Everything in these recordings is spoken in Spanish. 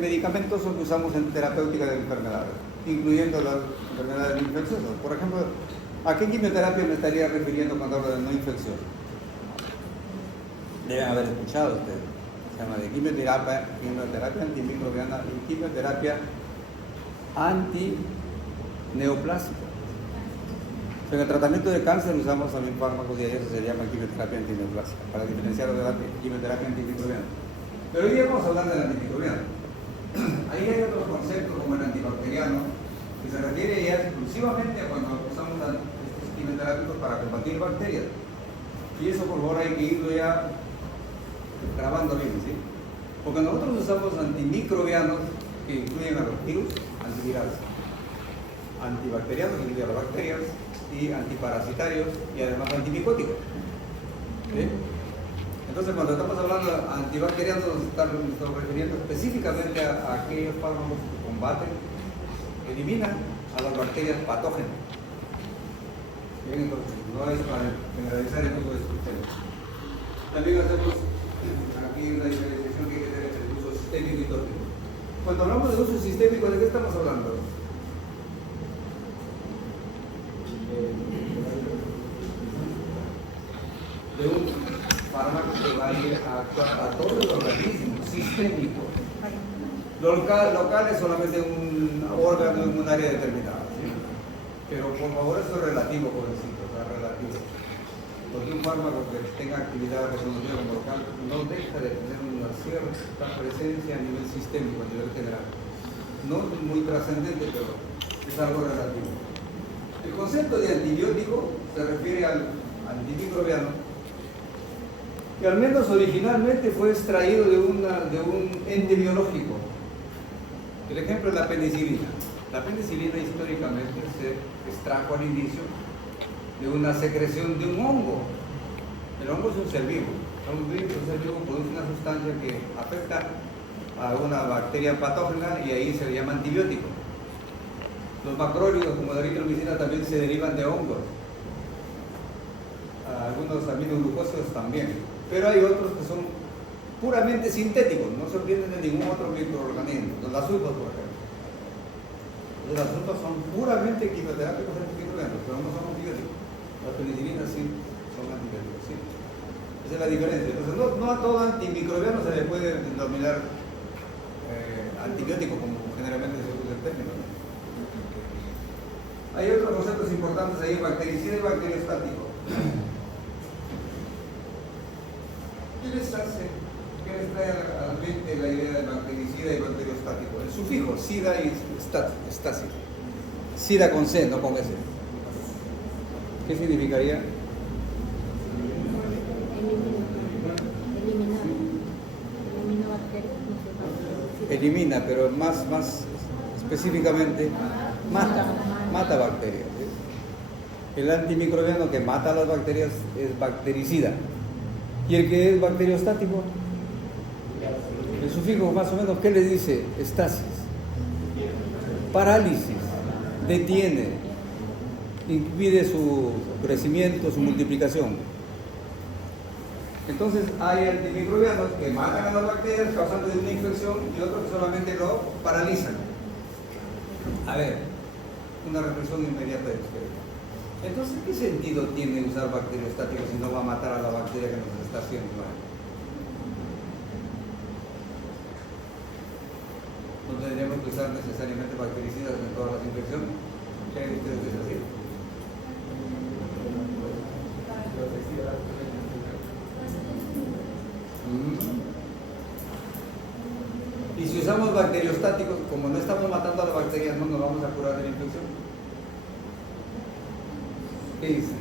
Medicamentos que usamos en terapéutica de enfermedades, incluyendo las enfermedades no infecciosas. Por ejemplo, ¿a qué quimioterapia me estaría refiriendo cuando hablo de no infecciosa? Deben haber escuchado ustedes. Se llama de quimioterapia antimicrobiana y quimioterapia antineoplásica. En el tratamiento de cáncer usamos también fármacos y eso se llama quimioterapia antineoplásica, para diferenciarlo de la quimioterapia antimicrobiana. Pero hoy día vamos a hablar del antimicrobiano. Ahí hay otros conceptos como el antibacteriano, que se refiere ya exclusivamente a cuando usamos estos quimioterápicos para combatir bacterias. Y eso por favor hay que irlo ya grabando bien, ¿sí? Porque nosotros usamos antimicrobianos que incluyen a los virus, antivirales, antibacterianos que incluyen a las bacterias, y antiparasitarios y además antimicóticos. ¿Sí? Entonces, cuando estamos hablando de antibacterianos, nos estamos refiriendo específicamente a aquellos fármacos que combaten, eliminan a las bacterias patógenas. Bien, entonces, no es para generalizar el uso de estos temas. También hacemos aquí una diferenciación que hay que hacer entre el uso sistémico y tópico. Cuando hablamos de uso sistémico, ¿de qué estamos hablando? De un fármaco que va a ir a actuar a todo el organismo, sistémico. Local es solamente un órgano en un área determinada, ¿sí? Pero por favor eso es relativo, pobrecito, o sea, relativo. Porque un fármaco que tenga actividad reconocida como local no deja de tener una cierta presencia a nivel sistémico, a nivel general. No es muy trascendente, pero es algo relativo. El concepto de antibiótico se refiere al antimicrobiano, que al menos originalmente fue extraído de un ente biológico. El ejemplo es la penicilina. La penicilina históricamente se extrajo al inicio de una secreción de un hongo. El hongo es un ser vivo. Un ser vivo produce una sustancia que afecta a una bacteria patógena y ahí se le llama antibiótico. Los macrólidos como la eritromicina también se derivan de hongos. Algunos aminoglucósidos también. Pero hay otros que son puramente sintéticos, no se obtienen de ningún otro microorganismo. Las sulfas, por ejemplo. Las sulfas son puramente quimioterápicos antimicrobianos, pero no son antibióticos. Las penicilinas sí son antibióticos, sí. Esa es la diferencia. Entonces, no a todo antimicrobiano se le puede denominar antibiótico, como generalmente se usa el término. Hay otros conceptos importantes ahí, bactericida y bacteriostático. ¿Qué les trae a la mente la idea de bactericida y bacteriostático? El sufijo, sida y estasis. Sida con C, no con S. ¿Qué significaría? Elimina, pero más específicamente mata bacterias. ¿Sí? El antimicrobiano que mata a las bacterias es bactericida. ¿Y el que es bacteriostático? El sufijo más o menos, ¿qué le dice? Estasis. Parálisis. Detiene. Impide su crecimiento, su multiplicación. Entonces hay antimicrobianos que matan a las bacterias causando una infección y otros que solamente lo paralizan. A ver, una reflexión inmediata de ustedes. Entonces, ¿qué sentido tiene usar bacteriostáticos si no va a matar a la bacteria que nos está haciendo daño? ¿No tendríamos que usar necesariamente bactericidas en todas las infecciones? ¿Creen ustedes que es así? Y si usamos bacteriostáticos, como no estamos matando a las bacterias, no nos vamos a curar de la infección. ¿Qué dice?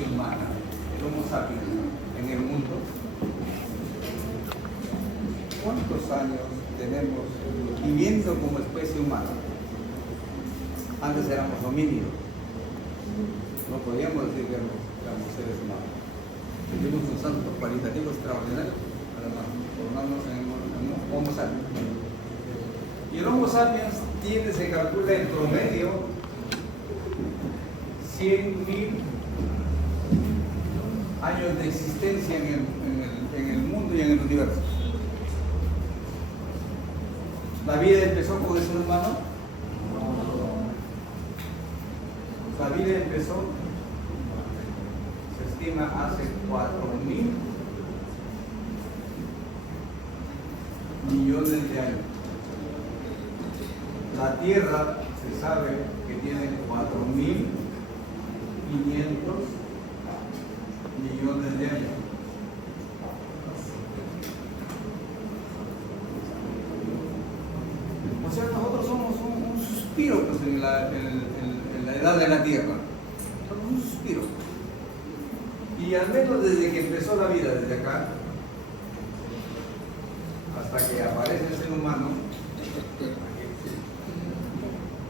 especie humana, el Homo sapiens, en el mundo, ¿cuántos años tenemos viviendo como especie humana? Antes éramos homínidos, no podíamos decir que éramos seres humanos. Tuvimos un salto cualitativo extraordinario para formarnos en un Homo sapiens. Y el Homo sapiens se calcula en promedio 100.000 años de existencia en el mundo y en el universo. ¿La vida empezó con el ser humano? La vida empezó, se estima, hace 4.000 millones de años. La Tierra se sabe que tiene 4.500 millones de años. O sea, nosotros somos un suspiro pues, en la edad de la Tierra. Somos un suspiro. Y al menos desde que empezó la vida, desde acá, hasta que aparece el ser humano,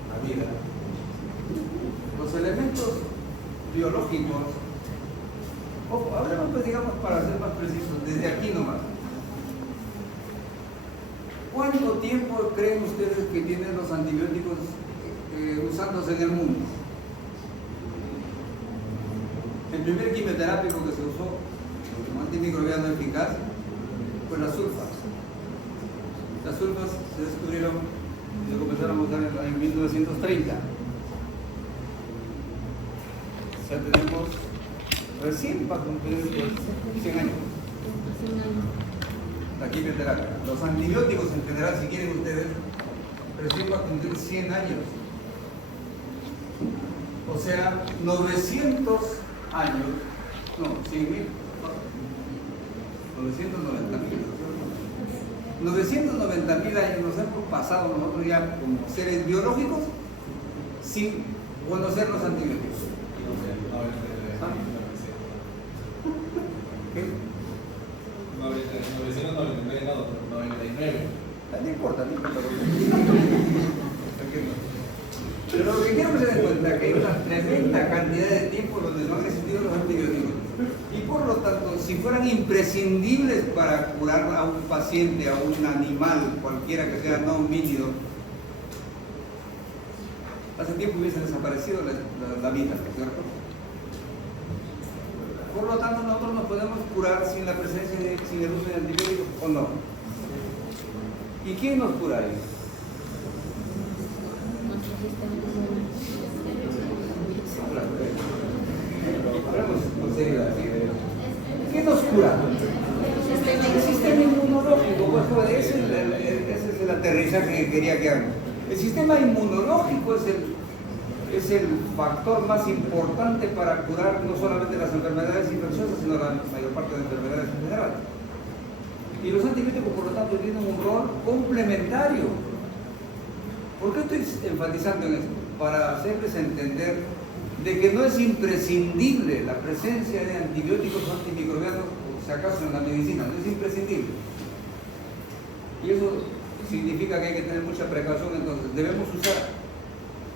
la vida, los elementos biológicos, hablemos pues, digamos, para ser más precisos, desde aquí nomás. ¿Cuánto tiempo creen ustedes que tienen los antibióticos usándose en el mundo? El primer quimioterápico que se usó como antimicrobiano eficaz fue las sulfas. Las sulfas se descubrieron y se comenzaron a usar en 1930. O sea, tenemos recién para cumplir 100 años. La quimioterapia. Los antibióticos en general, si quieren ustedes, recién va a cumplir 100 años. O sea, 900 años, no, 100.000, 990.000 años nos hemos pasado nosotros ya como seres biológicos sin conocer los antibióticos. ¿Qué? 999, no, 99. No importa. Pero lo que quiero que se den cuenta es que hay una tremenda cantidad de tiempo donde no han existido los antibióticos. Y por lo tanto, si fueran imprescindibles para curar a un paciente, a un animal, cualquiera que sea no homínido, hace tiempo hubiese desaparecido la vida, ¿cierto? Por lo tanto, nosotros nos podemos curar sin la presencia sin el uso de antibióticos, ¿o no? ¿Y quién nos cura ahí? ¿Qué nos cura? El sistema inmunológico, pues, ese es el aterrizaje que quería que hagan. El sistema inmunológico es el factor más importante para curar no solamente las enfermedades infecciosas, sino la mayor parte de enfermedades en general. Y los antibióticos, por lo tanto, tienen un rol complementario. ¿Por qué estoy enfatizando en esto? Para hacerles entender de que no es imprescindible la presencia de antibióticos o antimicrobianos, o si acaso en la medicina, no es imprescindible. Y eso significa que hay que tener mucha precaución, entonces debemos usar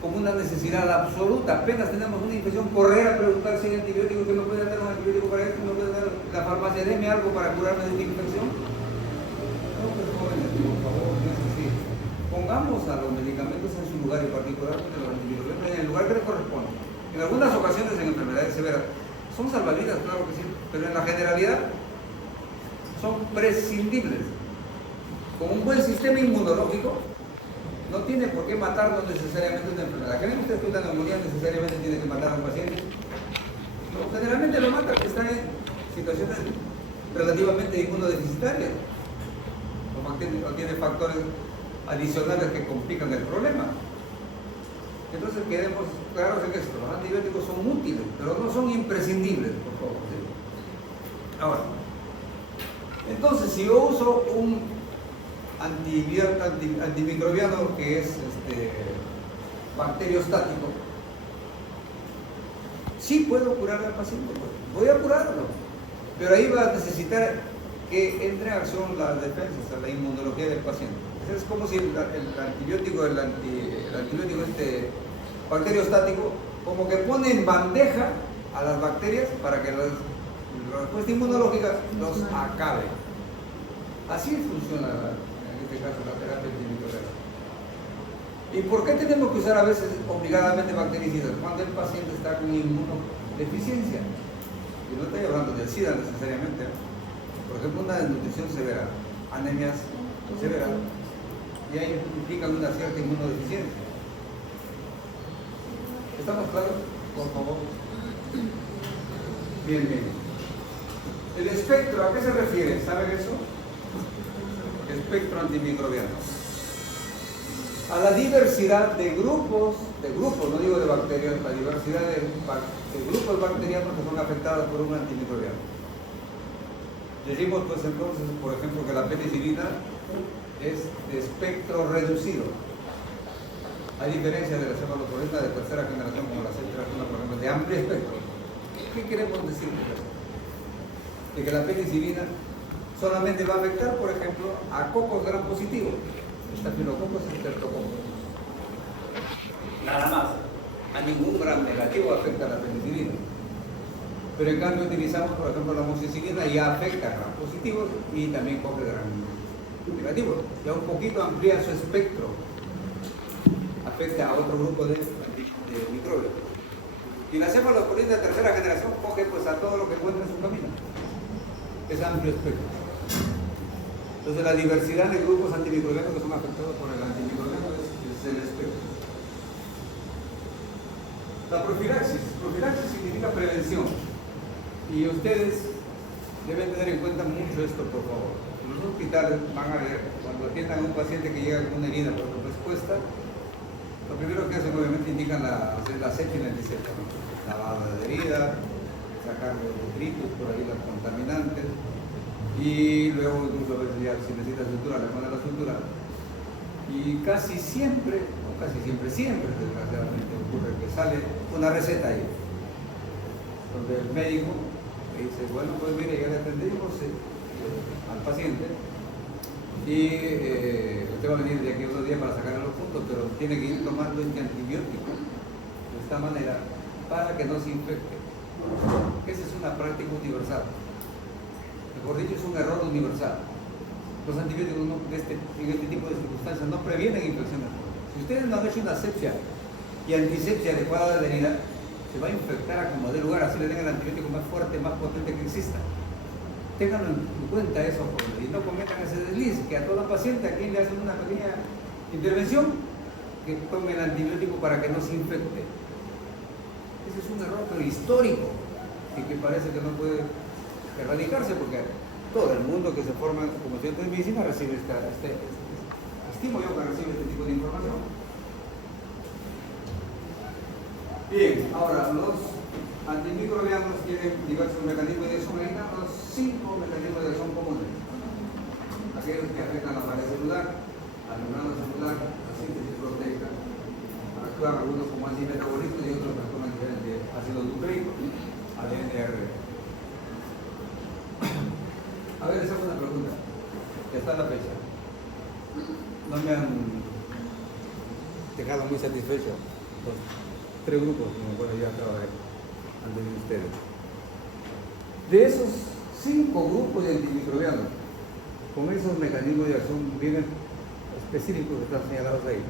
como una necesidad absoluta. Apenas tenemos una infección, correr a preguntar si hay antibióticos, que no puede dar un antibiótico para esto, no puede dar la farmacia, deme algo para curarme de esta infección. No, pues jóvenes, por favor, no es así. Pongamos a los medicamentos en su lugar y particularmente los antibióticos en el lugar que les corresponde. En algunas ocasiones en enfermedades severas son salvavidas, claro que sí, pero en la generalidad son prescindibles. Con un buen sistema inmunológico no tiene por qué matarnos necesariamente una enfermedad. ¿Creen ustedes que una neumonía necesariamente tiene que matar a un paciente? No, generalmente lo mata, está en situaciones relativamente inmunodeficitarias o tiene factores adicionales que complican el problema. Entonces quedemos claros en esto, los antibióticos son útiles, pero no son imprescindibles, por favor. ¿Sí? Ahora, entonces si yo uso un antimicrobiano que es bacteriostático, Sí puedo curar al paciente, voy a curarlo, pero ahí va a necesitar que entre en acción las defensas, la inmunología del paciente. Es como si el antibiótico bacteriostático, como que pone en bandeja a las bacterias para que la respuesta inmunológica los acabe. Así funciona en este caso la terapia antimicrobiana. ¿Y por qué tenemos que usar a veces obligadamente bactericidas? Cuando el paciente está con inmunodeficiencia. Y no estoy hablando del SIDA necesariamente. Por ejemplo, una desnutrición severa, anemias severas, y ahí implican una cierta inmunodeficiencia. ¿Estamos claros? Por favor. Bien, bien. El espectro, ¿a qué se refiere? ¿Saben eso? Espectro antimicrobiano. A la diversidad de grupos, no digo de bacterias, la diversidad de grupos bacterianos que son afectados por un antimicrobiano. Decimos pues entonces, por ejemplo, que la penicilina es de espectro reducido. A diferencia de la cefaloporinas de tercera generación, como la cefaloporinas, por ejemplo, de amplio espectro. ¿Qué queremos decir con eso? De que la penicilina solamente va a afectar, por ejemplo, a cocos gram positivos, estafilococos y streptococos. Nada más. A ningún gram negativo afecta la penicilina. Pero en cambio utilizamos, por ejemplo, la amoxicilina y ya afecta a gram positivos y también coge gram negativos. Ya un poquito amplía su espectro. Afecta a otro grupo de microbios. Y la cefaloporinas de tercera generación coge pues a todo lo que encuentra en su camino. Es amplio espectro. Entonces la diversidad de grupos antimicrobianos que son afectados por el antimicrobiano es el espectro. La profilaxis. Profilaxis significa prevención. Y ustedes deben tener en cuenta mucho esto, por favor. En los hospitales van a ver, cuando atiendan a un paciente que llega con una herida por respuesta, lo primero que hacen obviamente indican la asepsia y la antisepsia, ¿no? Lavada de herida, sacar los detritos, por ahí los contaminantes, y luego incluso a veces ya si necesita sutura, le ponen la sutura. Y casi siempre, desgraciadamente ocurre que sale una receta ahí, donde el médico le dice, bueno, pues mire, ya le atendimos al paciente y usted va a venir de aquí unos días para sacarle los puntos, pero tiene que ir tomando este antibiótico de esta manera para que no se infecte. Esa es una práctica universal. Mejor dicho, es un error universal. Los antibióticos en este tipo de circunstancias no previenen infecciones. Si ustedes no han hecho una asepsia y antisepsia adecuada de la herida, se va a infectar a como dé lugar, así le den el antibiótico más fuerte, más potente que exista. Ténganlo en cuenta eso, y no cometan ese desliz, que a todo paciente a quien le hacen una pequeña intervención, que tome el antibiótico para que no se infecte. Ese es un error pero histórico, y que parece que no puede erradicarse, porque todo el mundo que se forma como estudiante de medicina recibe estimo yo que recibe este tipo de información. Bien, ahora los antimicrobianos tienen diversos mecanismos de acción. Ahí están los 5 mecanismos de acción comunes. Aquellos que afectan la pared celular, la membrana celular, la síntesis proteica, actúan algunos como antimetabolismos y otros actúan a nivel de ácido nucleico, ADN-R. A ver, esa es una pregunta. Ya está la fecha. No me han dejado muy satisfecho los 3 grupos, como bueno, ya acabo de ver antes de ustedes. De esos 5 grupos de antimicrobianos, con esos mecanismos de acción bien específicos que están señalados ahí,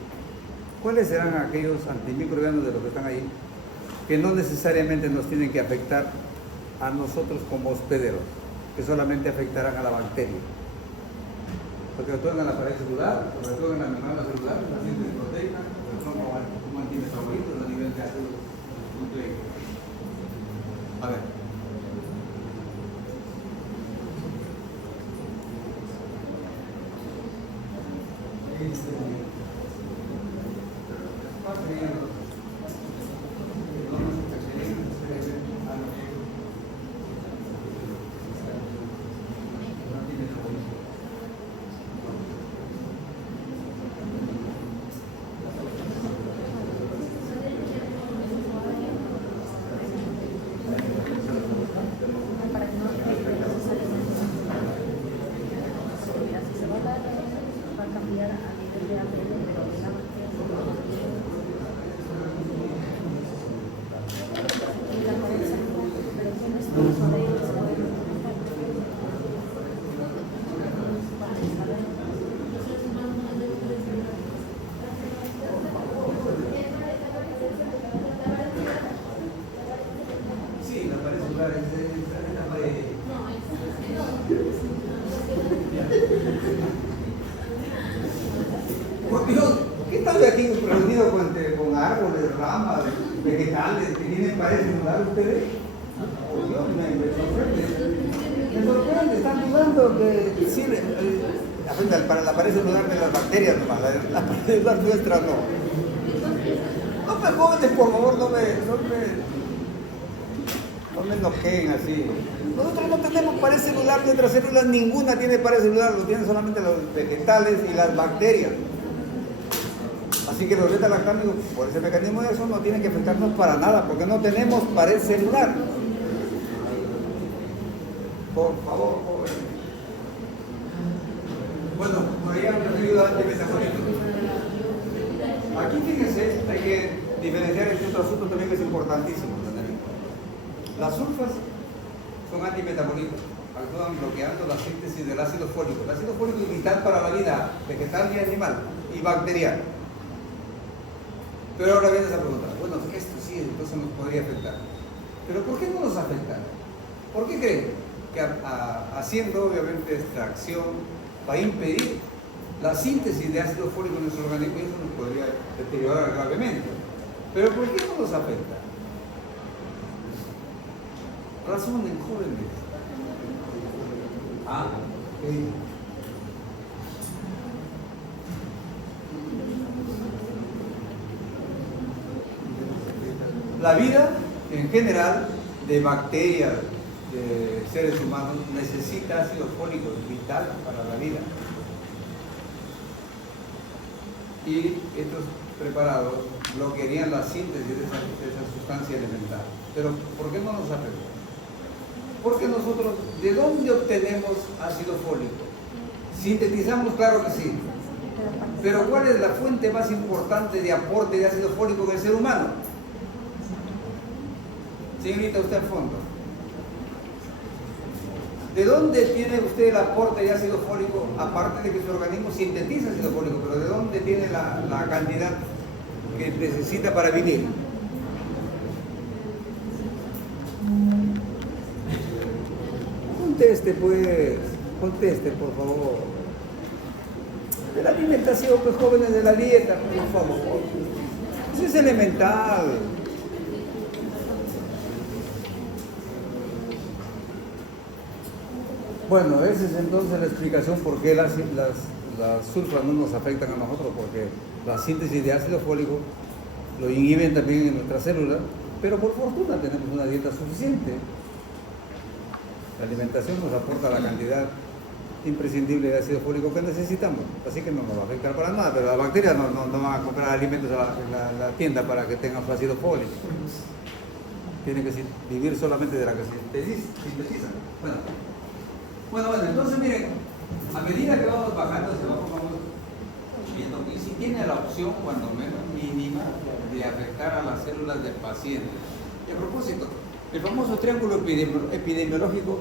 ¿cuáles serán aquellos antimicrobianos de los que están ahí que no necesariamente nos tienen que afectar a nosotros como hospederos, que solamente afectarán a la bacteria? Porque actúan en la pared celular, porque actúan en la membrana celular, en la síntesis proteica, porque son como antimetabolitos a nivel de ácido nucleico. A ver. están dudando que sí, afecta para la pared celular de las bacterias nomás, la pared celular nuestra no. No me jóvenes, por favor, no me enojen así. Nosotros no tenemos pared celular, nuestras células ninguna tiene pared celular, lo tienen solamente los vegetales y las bacterias. Así que los beta-lactámicos, por ese mecanismo de eso, no tienen que afectarnos para nada, porque no tenemos pared celular. Por favor, jóvenes. Bueno, por ahí han recibido antimetabólicos. Aquí fíjense, hay que diferenciar este otro asunto también que es importantísimo. Las sulfas son antimetabolitos, actúan bloqueando la síntesis del ácido fólico. El ácido fólico es vital para la vida vegetal y animal y bacteriana. Pero ahora viene esa pregunta, bueno, esto sí, entonces nos podría afectar. Pero ¿por qué no nos afecta? ¿Por qué creen que haciendo obviamente extracción va a impedir la síntesis de ácido fólico en nuestro organismo y eso nos podría deteriorar gravemente? Pero ¿por qué no nos afecta? Razonen, jóvenes. La vida en general de bacterias, de seres humanos, necesita ácido fólico, es vital para la vida. Y estos preparados bloquearían la síntesis de esa sustancia elemental. Pero ¿por qué no nos afecta? Porque nosotros, ¿de dónde obtenemos ácido fólico? Sintetizamos, claro que sí. Pero ¿cuál es la fuente más importante de aporte de ácido fólico en el ser humano? Señorita, usted al fondo. ¿De dónde tiene usted el aporte de ácido fólico? Aparte de que su organismo sintetiza ácido fólico, pero ¿de dónde tiene la cantidad que necesita para vivir? Conteste, pues. Conteste, por favor. De la alimentación, pues, jóvenes, de la dieta, por favor. Eso es elemental. Bueno, esa es entonces la explicación por qué las sulfas no nos afectan a nosotros, porque la síntesis de ácido fólico lo inhiben también en nuestras células, pero por fortuna tenemos una dieta suficiente. La alimentación nos aporta la cantidad imprescindible de ácido fólico que necesitamos, así que no nos va a afectar para nada, pero las bacterias no van a comprar alimentos a la tienda para que tengan su ácido fólico. Tienen que vivir solamente de la que sintetizan. Bueno, entonces miren, a medida que vamos bajando, vamos viendo que si tiene la opción, cuando menos mínima, de afectar a las células del paciente. Y a propósito, el famoso triángulo epidemiológico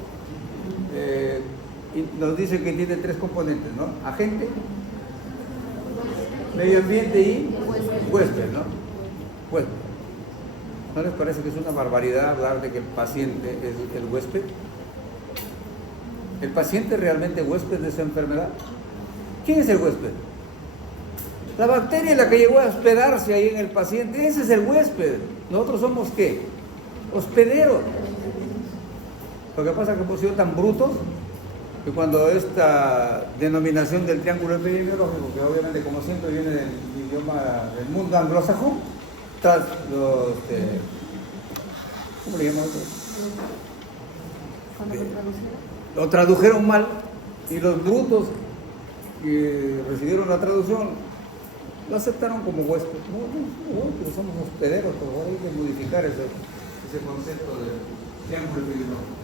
nos dice que tiene tres componentes, ¿no? Agente, medio ambiente y huésped, ¿no? Huésped. ¿No les parece que es una barbaridad hablar de que el paciente es el huésped? ¿El paciente es realmente huésped de esa enfermedad? ¿Quién es el huésped? La bacteria la que llegó a hospedarse ahí en el paciente, ese es el huésped. Nosotros somos ¿qué? Hospederos. Lo que pasa es que hemos sido tan brutos que cuando esta denominación del triángulo epidemiológico, que obviamente como siempre viene del idioma del mundo anglosajón, ¿cómo le llaman? Lo tradujeron mal y los brutos que recibieron la traducción lo aceptaron como huésped. No, somos hospederos, por favor, hay que modificar ese concepto de triángulo epidemiológico.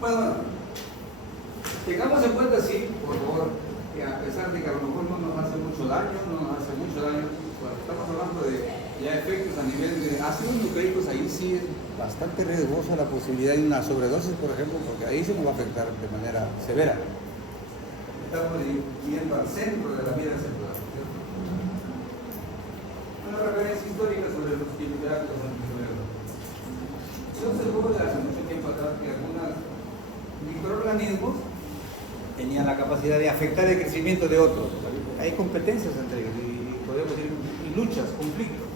Bueno, tengamos en cuenta, sí, por favor, que a pesar de que a lo mejor no nos hace mucho daño, cuando estamos hablando de ya efectos a nivel de ácidos nucleicos, ahí sí es bastante riesgosa la posibilidad de una sobredosis, por ejemplo, porque ahí sí nos va a afectar de manera severa. Estamos yendo al centro de la vida celular. Una referencia histórica sobre los quimioterapios antibióticos. Se observó hace mucho tiempo atrás que algunos microorganismos tenían la capacidad de afectar el crecimiento de otros. Hay competencias entre ellos y podemos decir luchas, conflictos.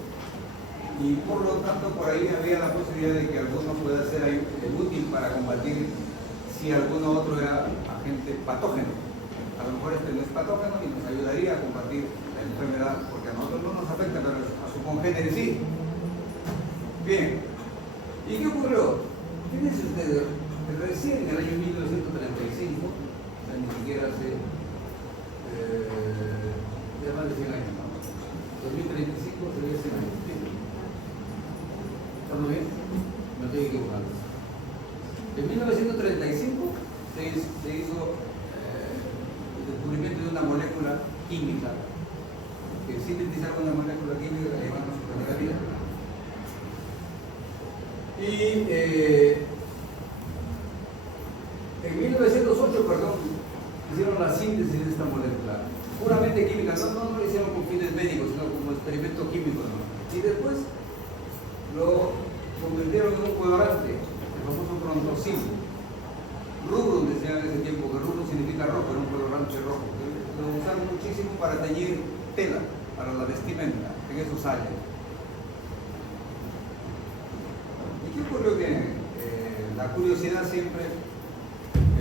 Y por lo tanto por ahí había la posibilidad de que alguno pueda ser útil para combatir si alguno otro era agente patógeno. A lo mejor este no es patógeno y nos ayudaría a combatir la enfermedad, porque a nosotros no nos afecta, pero a su congénere sí. Bien, ¿y qué ocurrió? Fíjense ustedes, recién en el año 1935, o sea, ni siquiera hace ya más de 100 años, ¿no? 2035 sería 100 años. ¿Estamos bien? No estoy equivocando. En 1935 se hizo el descubrimiento de una molécula química, que sintetizaba una molécula química que llamamos fentanila. Y en 1908, hicieron la síntesis de esta molécula, puramente química, no lo hicieron con fines médicos, sino como experimento químico, ¿no? Y después lo convirtieron en un colorante, el famoso frontosil. Rubrum decían en ese tiempo, que rubrum significa rojo, era un colorante rojo. Lo usaron muchísimo para teñir tela, para la vestimenta, en esos años. ¿Y qué ocurrió? Que la curiosidad siempre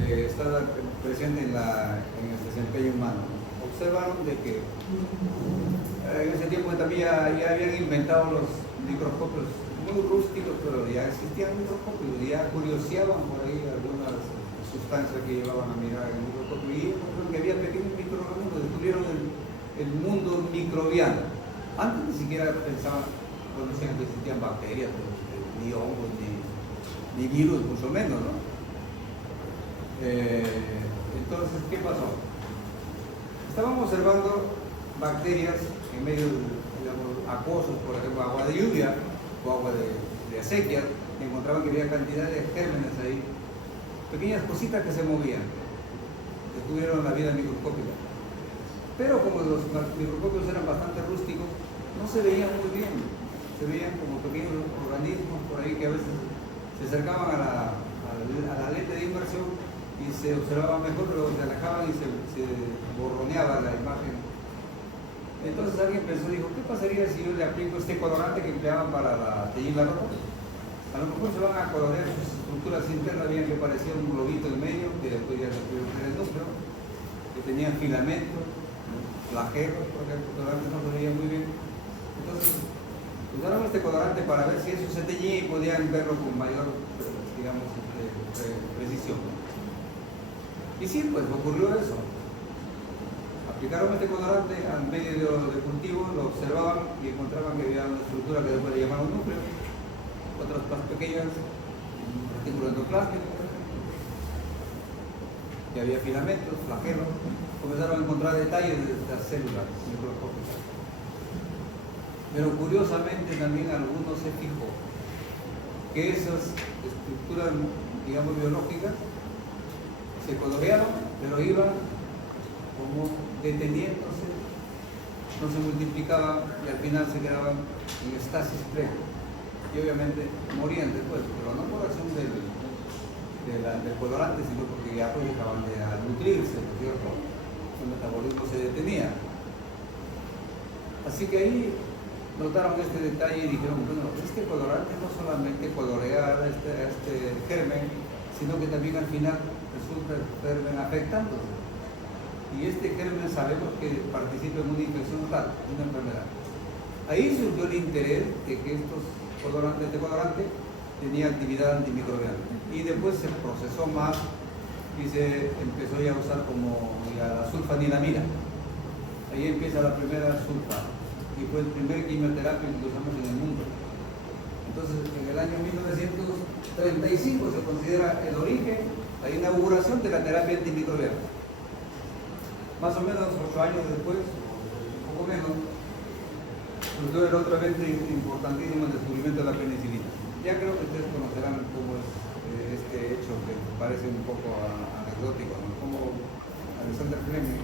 está presente en el desempeño humano. Observaron de que en ese tiempo también ya habían inventado los microscopios muy rústicos, pero ya existían microscopios, ya curioseaban por ahí algunas sustancias que llevaban a mirar en el microscopio y encontraron que había pequeños microorganismos, descubrieron el mundo microbiano. Antes ni siquiera pensaban, conocían que existían bacterias, ni hongos, ni virus, mucho menos, ¿no? Entonces, ¿qué pasó? Estaban observando bacterias en medio de, digamos, acuosos, por ejemplo, agua de lluvia o agua de acequia, encontraban que había cantidad de gérmenes ahí, pequeñas cositas que se movían. Descubrieron la vida microscópica. Pero como los microscopios eran bastante rústicos, no se veían muy bien. Se veían como pequeños organismos por ahí que a veces se acercaban a la lente de inmersión y se observaban mejor, pero se alejaban y se borroneaba la imagen. Entonces alguien pensó, dijo, ¿qué pasaría si yo le aplico este colorante que empleaban para teñir la ropa? A lo mejor se van a colorear sus estructuras internas, bien que parecía un globito en medio, que después ya se pudieron ver el núcleo, que tenía filamentos, flagelos, por ejemplo, que antes no se veía muy bien. Entonces, usaron este colorante para ver si eso se teñía y podían verlo con mayor, digamos, precisión. Y sí, pues ocurrió eso. Aplicaron este colorante al medio de cultivo, lo observaban y encontraban que había una estructura que después le llamaron núcleo, otras más pequeñas, retículo endoplástico, que había filamentos, flagelos. Comenzaron a encontrar detalles de estas células microscópicas. Pero curiosamente también algunos se fijó que esas estructuras, digamos, biológicas se colorearon, pero iban como deteniéndose, no se multiplicaban y al final se quedaban en estasis plena. Y obviamente morían después, pero no por acción del colorante, sino porque ya pues acaban de nutrirse, ¿no es cierto? Su metabolismo se detenía. Así que ahí notaron este detalle y dijeron, bueno, este colorante no solamente colorea este germen, sino que también al final resulta el germen afectándose. Y este germen sabemos que participa en una infección tal, una enfermedad. Ahí surgió el interés de que este colorante tenía actividad antimicrobiana. Y después se procesó más y se empezó ya a usar como la sulfanilamida. Ahí empieza la primera sulfa y fue el primer quimioterapia que usamos en el mundo. Entonces, en el año 1935 se considera el origen, la inauguración de la terapia antimicrobiana. Más o menos 8 años después, un poco menos, surgió el otro evento importantísimo, el descubrimiento de la penicilina. Ya creo que ustedes conocerán cómo es este hecho que parece un poco anecdótico, ¿no? Como Alexander Fleming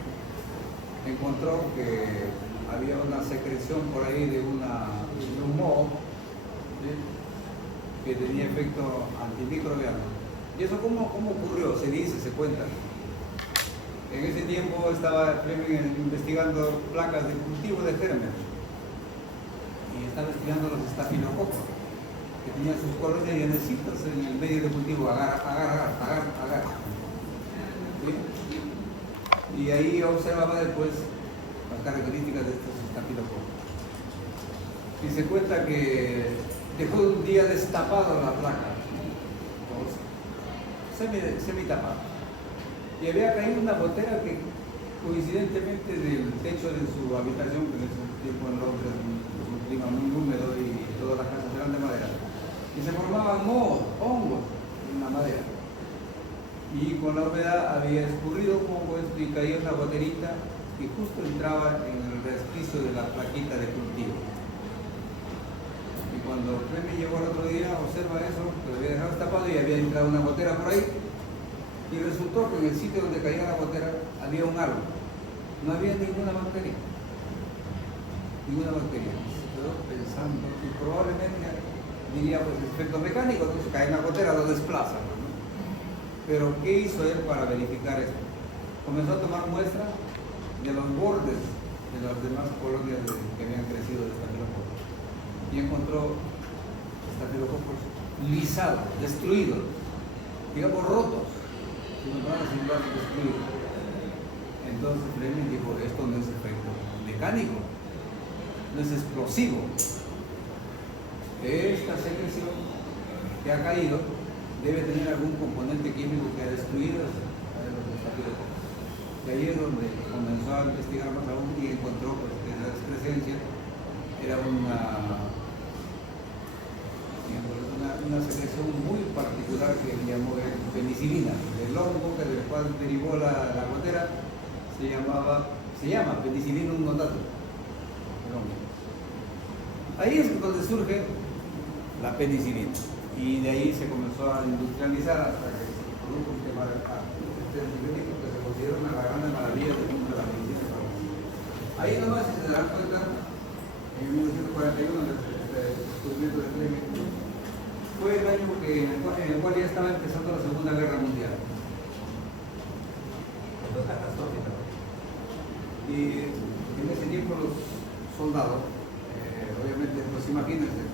encontró que había una secreción por ahí de un moho, ¿sí?, que tenía efecto antimicrobiano. ¿Y eso cómo ocurrió? Se dice, se cuenta. En ese tiempo estaba Fleming investigando placas de cultivo de gérmenes y estaba estudiando los estafilococos, que tenían sus colonias llenecitas en el medio de cultivo, agar. ahí observaba después las características de estos estafilococos. Y se cuenta que dejó un día destapado la placa, semi-tapada. Y había caído una gotera que coincidentemente del techo de su habitación, que en ese tiempo en Londres es un clima muy húmedo y todas las casas eran de madera, y se formaban mohos, hongos en la madera. Y con la humedad había escurrido un hongo esto y caía una goterita que justo entraba en el resquicio de la plaquita de cultivo. Y cuando Clemente llegó el otro día, observa eso, que lo había dejado tapado y había entrado una gotera por ahí. Y resultó que en el sitio donde caía la gotera había un árbol. No había ninguna bacteria. Ninguna bacteria. Se quedó pensando y probablemente diría, pues, efecto mecánico, entonces cae una gotera, lo desplaza, ¿no? Pero ¿qué hizo él para verificar esto? Comenzó a tomar muestra de los bordes de las demás colonias que habían crecido de estafilococos. Y encontró estafilococos lisados, destruidos, digamos rotos, destruidos. Entonces Fleming dijo, esto no es efecto mecánico, no es explosivo. Esta secreción que ha caído debe tener algún componente químico que ha destruido a los estafilococos. Y ahí es donde comenzó a investigar más aún y encontró pues, que la excrescencia era una secreción muy particular que llamó penicilina. El hongo que del cual derivó la gotera se llama Penicillinum notatum. Ahí es donde surge la penicilina. Y de ahí se comenzó a industrializar hasta que se produjo un tema de este antibiótico que se considera una de las grandes maravillas del mundo de la medicina. Ahí nomás, si se dan cuenta, en 1941, el descubrimiento de Fleming, fue el año en el cual ya estaba empezando la Segunda Guerra Mundial. Fue catastrófica. Y en ese tiempo los soldados, obviamente, pues imagínense,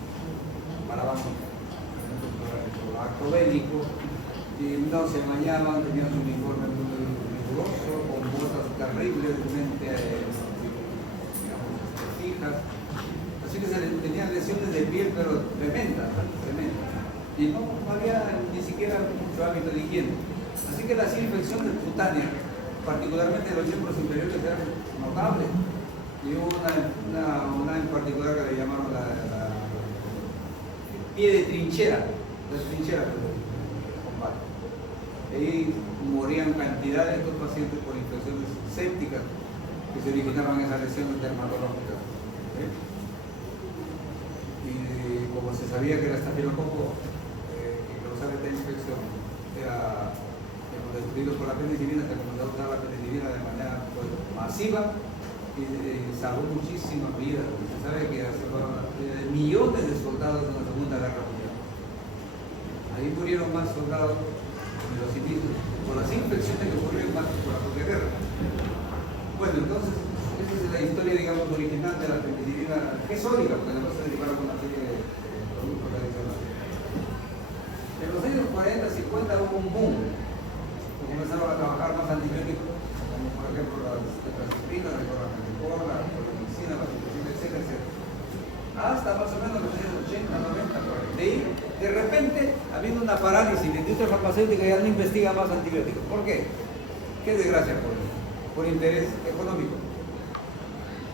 paraban el acto bélico y no se bañaban, tenían su uniforme muy riguroso, con botas terriblemente fijas, así que se les tenían lesiones de piel pero tremendas, y no había ni siquiera mucho hábito de higiene, así que las infecciones cutáneas, particularmente de los miembros inferiores, eran notables. Y hubo una en particular que le llamaron la pie de trinchera, las trincheras de combate. Ahí morían cantidad de estos pacientes por infecciones sépticas que se originaban esas lesiones dermatológicas. Y como se sabía que el estafilococo que causaba esta infección era destruido por la penicilina, se comenzó a usar la penicilina de manera pues, masiva y salvó muchísimas vidas. Se sabe que salvaron millones de soldados en la Segunda Guerra Mundial. Ahí murieron más soldados en los inicios por las infecciones que ocurrieron más que por la propia guerra. Bueno, entonces, esa es la historia, digamos, original de la penicilina, que es sólida, porque después se derivaron una serie de productos adicionales. En los años 40, 50 hubo un boom. Comenzaron a trabajar más antibióticos, como por ejemplo las tetracitrinas, la clorantraniliprol, la cloramicina, la citricina, etcétera. Hasta más o menos los años 80, 90, por ahí. De ahí, de repente, habiendo una parálisis, la industria farmacéutica ya no investiga más antibióticos. ¿Por qué? Qué desgracia por interés económico.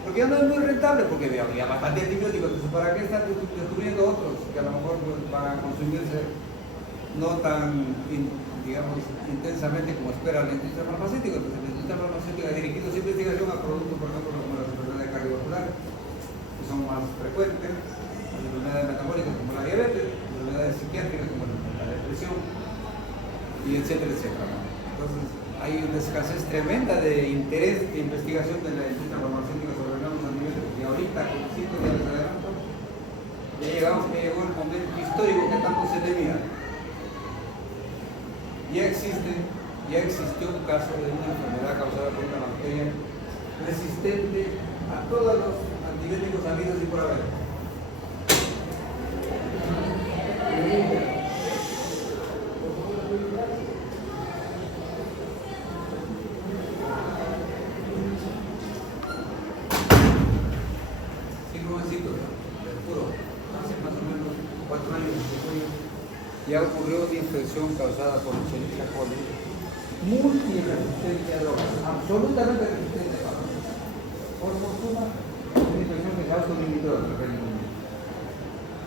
Porque ya no es muy rentable, porque había bastante antibióticos, entonces ¿para qué están descubriendo otros que a lo mejor pues, van a consumirse no tan, digamos, intensamente como espera la industria farmacéutica? Entonces la industria farmacéutica ha dirigido su investigación a productos, por ejemplo, como las enfermedades cardiovasculares, que son más frecuentes, las enfermedades metabólicas como la diabetes, las enfermedades psiquiátricas como la depresión, y etcétera, etcétera. Entonces, hay una escasez tremenda de interés de investigación de la industria farmacéutica sobre nuevos antibióticos. Y ahorita, con 5 días de adelanto, ya llegó el momento histórico que tanto se temía. Ya existió un caso de una enfermedad causada por una bacteria resistente a todos los antibióticos habidos y por haber. ya ocurrió una infección causada por Escherichia coli, multirresistente a drogas, absolutamente resistente a drogas. Por fortuna, es una infección que se autolimitó en el Reino Unido.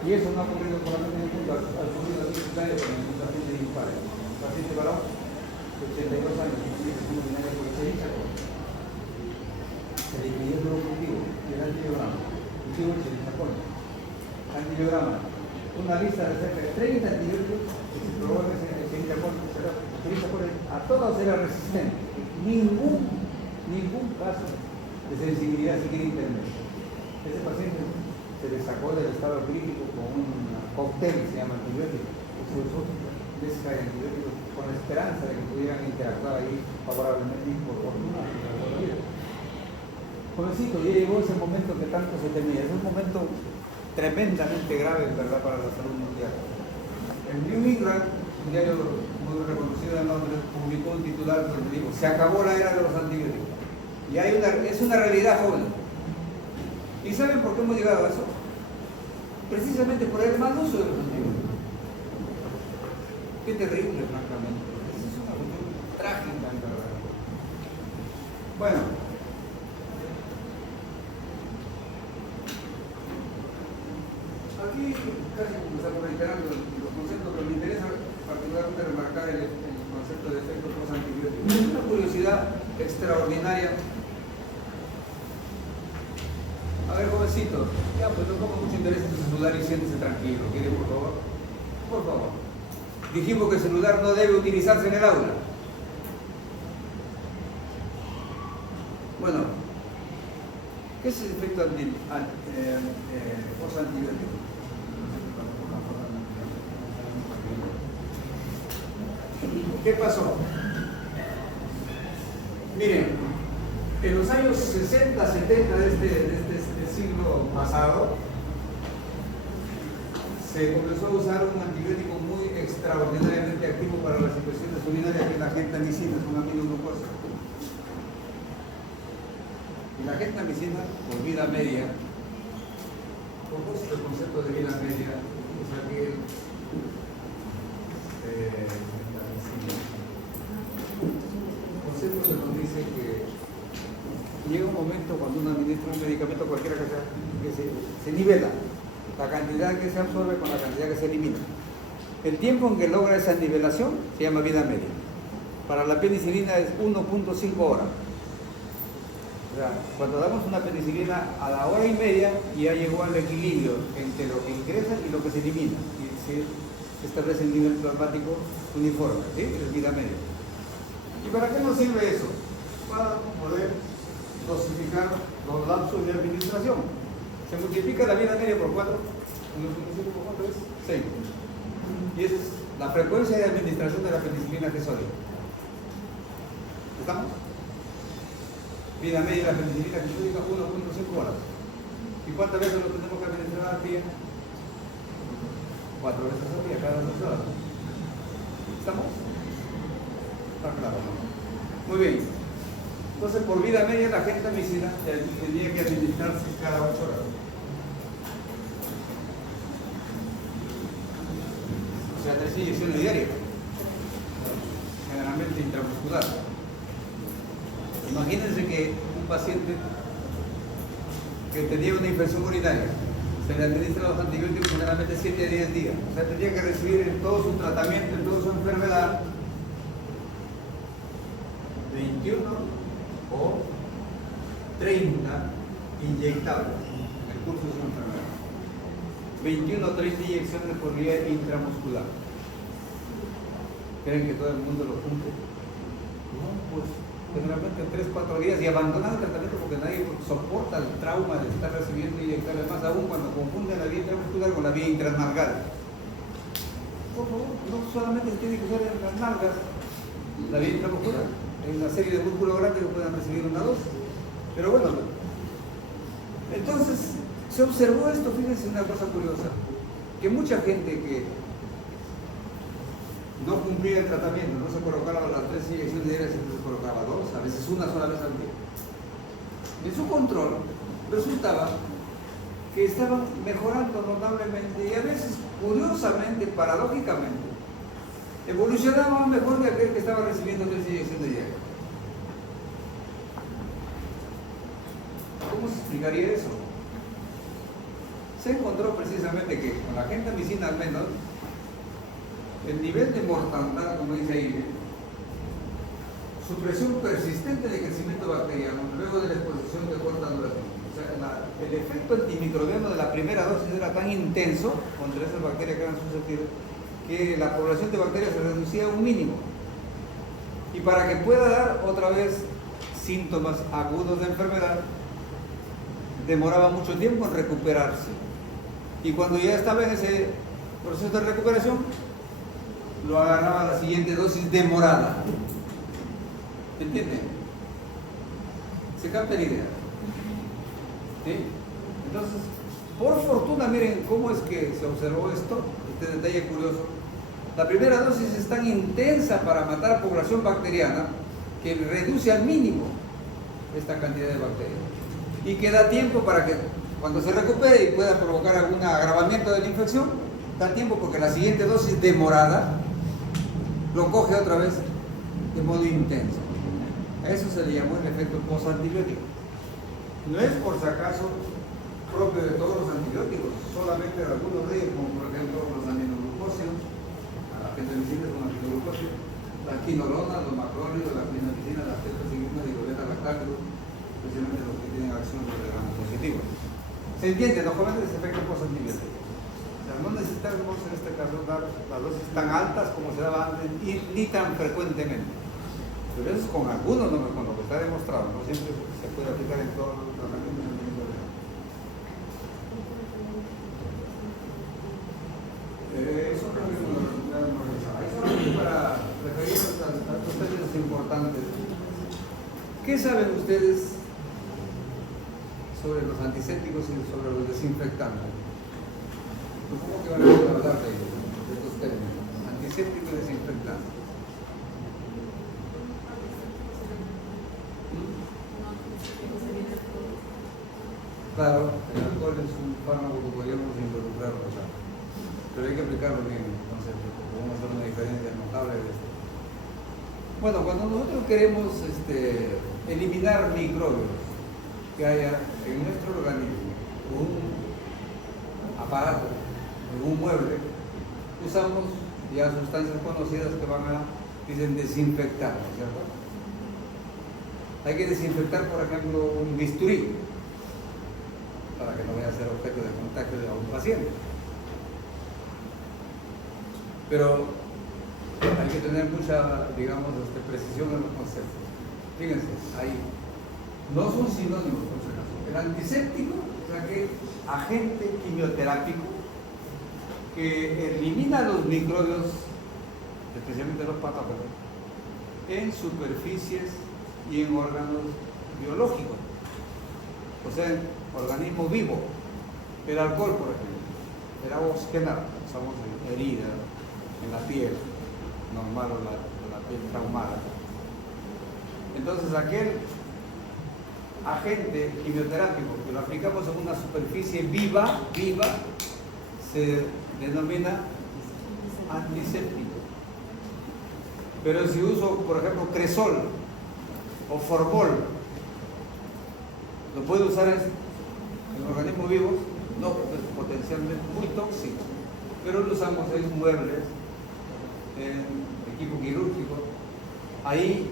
Y eso no ha ocurrido solamente en el mundo, ha ocurrido en Italia con un paciente de infarto. Un paciente varón de 82 años, que tiene una por Escherichia coli. Se le pidió el cultivo y el antibiograma. Cultivo Escherichia coli. Antibiograma. Una lista de cerca de 30 antibióticos que se probó en Escherichia coli. A todos era resistente. Ningún caso de sensibilidad siquiera intermedia. Ese paciente se le sacó del estado crítico con un cóctel que se llama antibiótico. Se usó mezcla de antibióticos con la esperanza de que pudieran interactuar ahí favorablemente y por fortuna. Jovencito, ya llegó ese momento que tanto se temía. Es un momento tremendamente grave, ¿verdad?, para la salud mundial. El New England, un diario muy reconocido en Londres, publicó un titular donde dijo: se acabó la era de los antibióticos. Y es una realidad joven. ¿Y saben por qué hemos llegado a eso? Precisamente por el mal uso de los antibióticos. Qué terrible, francamente. Es una cuestión trágica, en verdad. Bueno. Aquí casi como estamos reiterando los conceptos, pero me interesa particularmente remarcar el concepto de efectos post-antibióticos. Es una curiosidad extraordinaria. A ver, jovencito, ya pues no pongo mucho interés en tu celular y siéntese tranquilo, ¿quiere, por favor? Por favor. Dijimos que el celular no debe utilizarse en el aula. Bueno, ¿qué es el efecto post-antibiótico? ¿Qué pasó? Miren, en los años 60, 70 de este siglo pasado, se comenzó a usar un antibiótico muy extraordinariamente activo para las infecciones urinarias, que es la gentamicina, es un aminoglucosa. Y la gentamicina, por vida media, ¿cómo es el concepto de vida media? Es aquel concepto que nos dice que llega un momento cuando uno administra un medicamento cualquiera que sea, que se nivela la cantidad que se absorbe con la cantidad que se elimina. El tiempo en que logra esa nivelación se llama vida media. Para la penicilina es 1.5 horas. O sea, cuando damos una penicilina a la hora y media, ya llegó al equilibrio entre lo que ingresa y lo que se elimina. Y se establece un nivel plasmático uniforme, ¿sí? Es vida media. ¿Y para qué nos sirve eso? Para poder dosificar los lapsos de administración. Se multiplica la vida media por 4, 1.5 por 4 es 6. Y esa es la frecuencia de administración de la penicilina tesórica. ¿Estamos? Vida media de la penicilina tesórica 1.5 horas. ¿Y cuántas veces lo tenemos que administrar al día? 4 veces al día, cada 2 horas. ¿Estamos? Está claro, ¿no? Muy bien. Entonces, por vida media, la gentamicina tendría que administrarse cada 8 horas. O sea, 3 inyecciones diarias. Generalmente intramuscular. Imagínense que un paciente que tenía una infección urinaria se le administra los antibióticos generalmente 7 a 10 días. O sea, tendría que recibir en todo su tratamiento, en toda su enfermedad, 21 o 30 inyectables en el curso de su enfermedad. 21 o 30 inyecciones por vía intramuscular. ¿Creen que todo el mundo lo cumple? No, pues generalmente 3-4 días y abandonan el tratamiento porque nadie soporta el trauma de estar recibiendo inyectables, más aún cuando confunden la vía intramuscular con la vía intranalgal. Por favor, no solamente se tiene que usar en las nalgas la vía intramuscular. Hay una serie de músculos grandes que puedan recibir una dosis. Pero bueno, entonces se observó esto, fíjense una cosa curiosa, que mucha gente que no cumplía el tratamiento, no se colocaba las 3 inyecciones diarias, sino se colocaba 2, a veces una sola vez al día. En su control resultaba que estaban mejorando notablemente y a veces, curiosamente, paradójicamente, evolucionaba mejor que aquel que estaba recibiendo 3 inyecciones diarias. ¿Cómo se explicaría eso? Se encontró precisamente que con la gentamicina al menos, el nivel de mortandad, como dice ahí, supresión persistente de crecimiento bacteriano luego de la exposición de corta duración. O sea, el efecto antimicrobiano de la primera dosis era tan intenso contra esas bacterias que eran susceptibles que la población de bacterias se reducía a un mínimo. Y para que pueda dar otra vez síntomas agudos de enfermedad, demoraba mucho tiempo en recuperarse. Y cuando ya estaba en ese proceso de recuperación, lo agarraba a la siguiente dosis demorada. ¿Entienden? ¿Se capta la idea? ¿Sí? Entonces, por fortuna, miren cómo es que se observó esto, este detalle curioso. La primera dosis es tan intensa para matar población bacteriana que reduce al mínimo esta cantidad de bacterias. Y que da tiempo para que cuando se recupere y pueda provocar algún agravamiento de la infección, da tiempo porque la siguiente dosis demorada lo coge otra vez de modo intenso. A eso se le llamó el efecto postantibiótico. No es por si acaso propio de todos los antibióticos, solamente de algunos de ellos, como por ejemplo los aminoglucósidos, la gentamicina es un aminoglucósido, la quinolona, los macrólidos, la clindamicina, la tetracyclina, la beta-lactámico, especialmente los que tienen acción sobre gramos positivos. ¿Se entiende? No jóvenes ese efecto postantibiótico. O sea, no necesitamos en este caso dar las dosis tan altas como se daba antes y ni tan frecuentemente. Pero eso es con algunos, no con lo que está demostrado, no siempre se puede aplicar en todos los organismos. Eso creo que lo hemos realizado. Ahí solamente para referirnos a estos términos importantes. ¿Qué saben ustedes sobre los antisépticos y sobre los desinfectantes? Supongo que van a hablar de estos términos, antiséptico y desinfectante. Claro, el alcohol es un fármaco que podríamos involucrarlo, ¿verdad? Pero hay que aplicarlo bien, entonces podemos hacer una diferencia notable de esto. Bueno, cuando nosotros queremos eliminar microbios que haya en nuestro organismo, un aparato, en un mueble, usamos ya sustancias conocidas que van a, dicen, desinfectar, ¿no es cierto? Hay que desinfectar, por ejemplo, un bisturí, para que no vaya a ser objeto de contacto de un paciente. Pero hay que tener mucha, digamos, precisión en los conceptos. Fíjense, ahí no son sinónimos, por si acaso. El antiséptico es aquel agente quimioterápico que elimina los microbios, especialmente los patógenos, en superficies y en órganos biológicos, o sea, en organismo vivo. El alcohol, por ejemplo, el agua oxigenada, usamos en heridas, en la piel normal o la piel traumada. Entonces, aquel agente quimioterápico que lo aplicamos en una superficie viva, se denomina antiséptico. Pero si uso, por ejemplo, cresol o formol, ¿lo puedo usar en organismos vivos? No, es potencialmente muy tóxico. Pero lo usamos en muebles, en equipo quirúrgico. Ahí,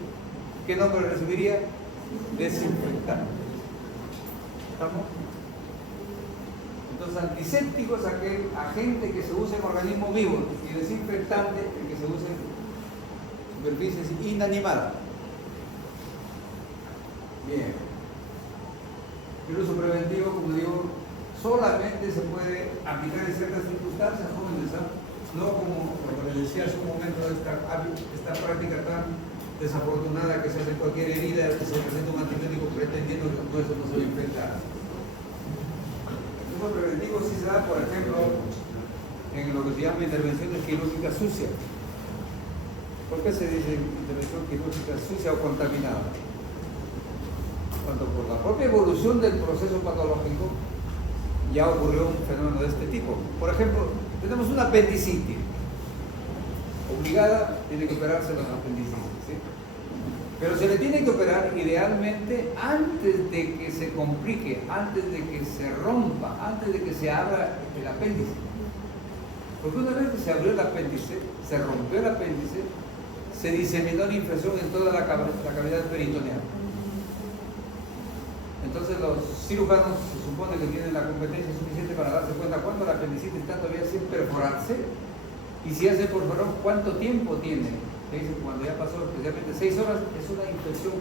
¿qué nombre recibiría? Desinfectante. ¿Estamos? Entonces, antiséptico es aquel agente que se usa en organismos vivos y desinfectante el que se usa en superficies inanimadas. Bien. El uso preventivo, como digo, solamente se puede aplicar en ciertas circunstancias, jóvenes, no como lo que les decía hace un momento, esta práctica tan desafortunada que se hace cualquier herida, que se presenta un antibiótico pretendiendo que todo eso no se va a infectar. El uso preventivo sí se da, por ejemplo, en lo que se llama intervenciones quirúrgicas sucias. ¿Por qué se dice intervención quirúrgica sucia o contaminada? Cuando por la propia evolución del proceso patológico ya ocurrió un fenómeno de este tipo. Por ejemplo, tenemos una apendicitis o obligada, tiene que operarse los apendicitis, ¿sí? Pero se le tiene que operar idealmente antes de que se complique, antes de que se rompa, antes de que se abra el apéndice. Porque una vez que se abrió el apéndice, se rompió el apéndice, se diseminó la infección en toda la cavidad peritoneal. Entonces los cirujanos se supone que tienen la competencia suficiente para darse cuenta cuándo la apendicitis está todavía sin perforarse, y si ya se perforó, cuánto tiempo tiene. Que dicen cuando ya pasó especialmente 6 horas, es una infección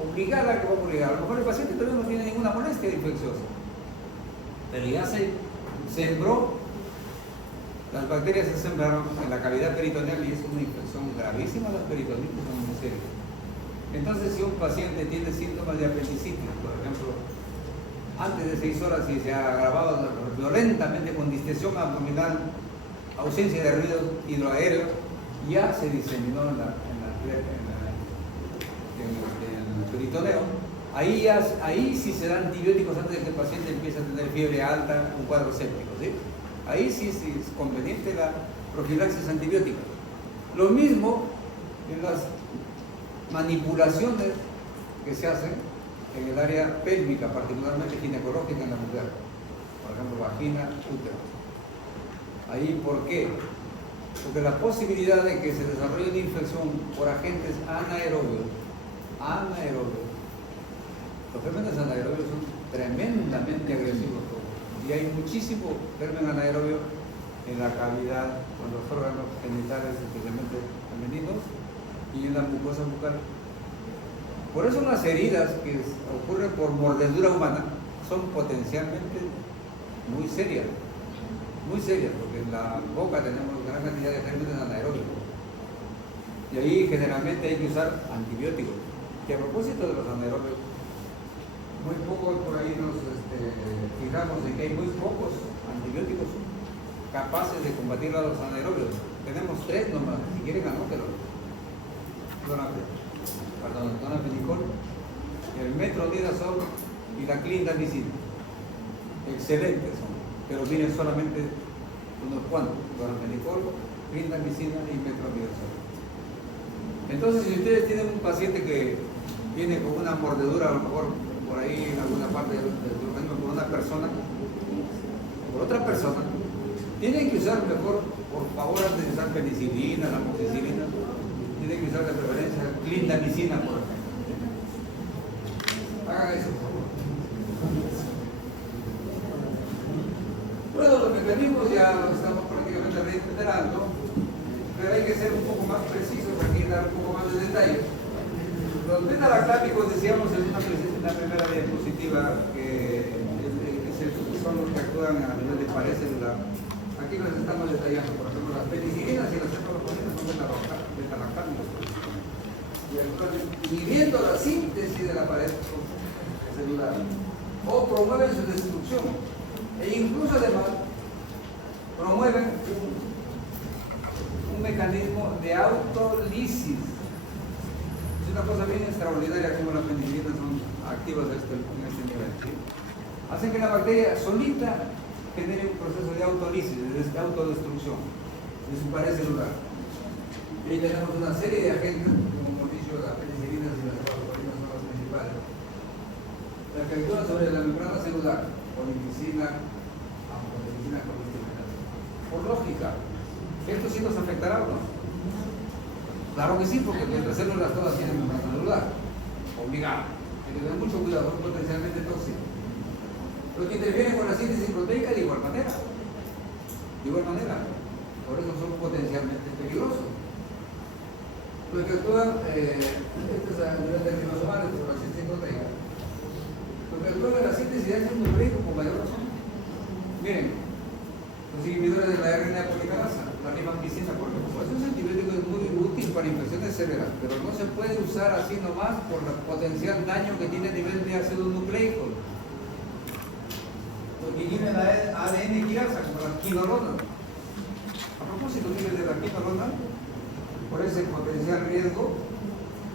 obligada que va a obligar. A lo mejor el paciente todavía no tiene ninguna molestia infecciosa, pero ya se sembró, las bacterias se sembraron en la cavidad peritoneal y es una infección gravísima. Las peritonitis son muy serias. Entonces, si un paciente tiene síntomas de apendicitis, por ejemplo, antes de 6 horas y se ha agravado violentamente con distensión abdominal, ausencia de ruido hidroaéreo, ya se diseminó en el peritoneo. Ahí sí se dan antibióticos antes de que el paciente empiece a tener fiebre alta, un cuadro séptico, ¿sí? Ahí sí es conveniente la profilaxis antibiótica. Lo mismo en las manipulaciones que se hacen en el área pélvica, particularmente ginecológica en la mujer, por ejemplo, vagina, útero. Ahí, ¿por qué? Porque la posibilidad de que se desarrolle una infección por agentes anaerobios, los gérmenes anaerobios son tremendamente agresivos y hay muchísimo germen anaerobio en la cavidad, con los órganos genitales, especialmente femeninos, y en la mucosa bucal. Por eso las heridas que ocurren por mordedura humana son potencialmente muy serias, porque en la boca tenemos gran cantidad de gérmenes anaeróbicos. Y ahí generalmente hay que usar antibióticos. Que a propósito de los anaeróbicos, muy poco por ahí nos fijamos en que hay muy pocos antibióticos capaces de combatir a los anaeróbicos. Tenemos 3 nomás, si quieren anótelo. Donapezicol, el metronidazol y la clindamicina. Excelentes son, pero vienen solamente unos cuantos: donapezicol, clindamicina y metronidazol. Entonces, si ustedes tienen un paciente que viene con una mordedura, a lo mejor por ahí en alguna parte del organismo, por una persona, por otra persona, tienen que usar mejor, por favor, antes de usar penicilina, la amoxicilina, tienen que usar de preferencia clindamicina, por ejemplo. Hagan eso, por favor. Bueno, los mecanismos ya los estamos prácticamente reiterando, pero hay que ser un poco más precisos aquí, dar un poco más de detalle. Los beta-lactámicos, decíamos en una primera diapositiva, que son los que actúan a nivel de pared celular. Aquí los estamos detallando, por ejemplo, las penicilinas y las cefaloponinas son beta-lactámicos, y actúan inhibiendo la síntesis de la pared celular, o promueven su destrucción, e incluso además promueven un mecanismo de autolisis. Es una cosa bien extraordinaria como las penicilinas son activas en este nivel, ¿sí? Hacen que la bacteria solita genere un proceso de autolisis, de autodestrucción de su pared celular. Y ahí tenemos una serie de agentes, como hemos dicho, las penicilinas y las cefaloponinas son las principales. La que actúa sobre la membrana celular, polipicina, amphotericina, colistimenasa. Por lógica, ¿esto sí nos afectará o no? Claro que sí, porque nuestras células todas tienen membrana celular, obligado. Hay que tener mucho cuidado, es potencialmente tóxico. Los que intervienen con la síntesis proteica de igual manera. Por eso son potencialmente peligrosos. Los que actúan, esto es a nivel de ribosomal, por la síntesis proteica. Los que actúan en la síntesis de ácido nucleico con mayor razón. Miren, los inhibidores de la RNA polimerasa, la rifampicina, por ejemplo. Ese antibiótico es muy útil para infecciones severas, pero no se puede usar así nomás por el potencial daño que tiene a nivel de ácido nucleico. Porque inhiben la ADN quinasa, como la quinolona. A propósito, miren, de la quinolona, por ese potencial riesgo,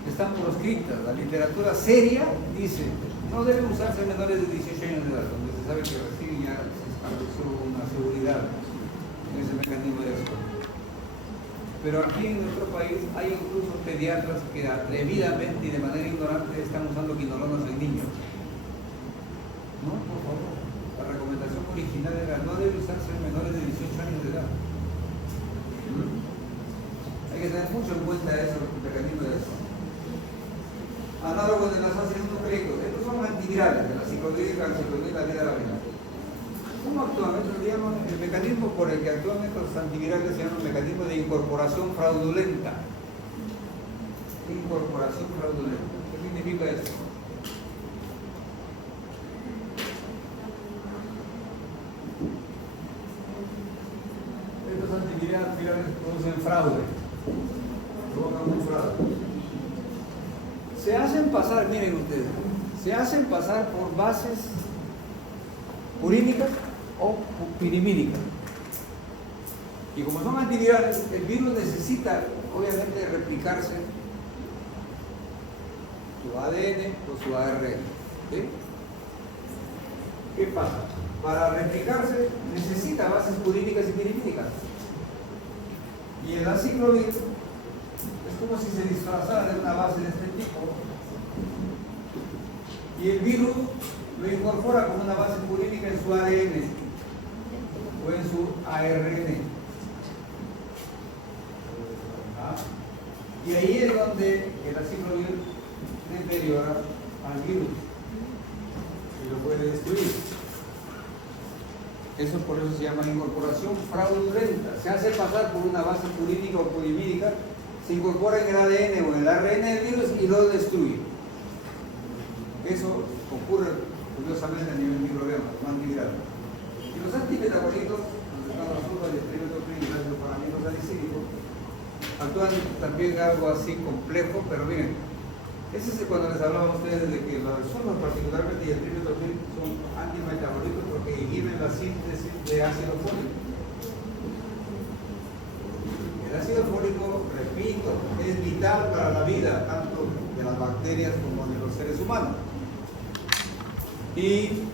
están proscritas. La literatura seria dice: no deben usarse menores de 18 años de edad, donde se sabe que recién ya se estableció una seguridad en ese mecanismo de acción. Pero aquí en nuestro país hay incluso pediatras que atrevidamente y de manera ignorante están usando quinolonas en niños. No, por favor. La recomendación original era no debe usarse en menores de 18 años de edad. Hay que tener mucho en cuenta eso, el mecanismo de eso. Análogo de las ácidos nucleicos. Estos son antivirales de la ciclodílica, la ciclodílica, la vida. ¿Cómo actúan? El mecanismo por el que actúan estos antivirales se llama el mecanismo de incorporación fraudulenta. Incorporación fraudulenta. ¿Qué significa eso? Estos antivirales producen fraude. Provocan un fraude. Se hacen pasar, miren ustedes, se hacen pasar por bases urínicas o pirimídicas. Y como son antivirales, el virus necesita, obviamente, replicarse su ADN o su ARN. ¿Sí? ¿Qué pasa? Para replicarse necesita bases urínicas y pirimídicas. Y el aciclovir es como si se disfrazara de una base de este tipo. Y el virus lo incorpora como una base purínica en su ADN o en su ARN. Y ahí es donde el aciclovir deteriora al virus y lo puede destruir. Eso por eso se llama incorporación fraudulenta. Se hace pasar por una base purínica o purimídica, se incorpora en el ADN o en el ARN del virus y lo destruye. Eso ocurre curiosamente a nivel microbioma, no antiviral. Y los antimetabolitos, donde están las frutas y el trimetopril y el ácido paramino salicílico, actúan también algo así complejo, pero miren, ese es cuando les hablaba a ustedes de que las sulfas particularmente y el trimetopril son antimetabolitos porque inhiben la síntesis de ácido fólico. El ácido fólico, repito, es vital para la vida, tanto de las bacterias como de los seres humanos. Y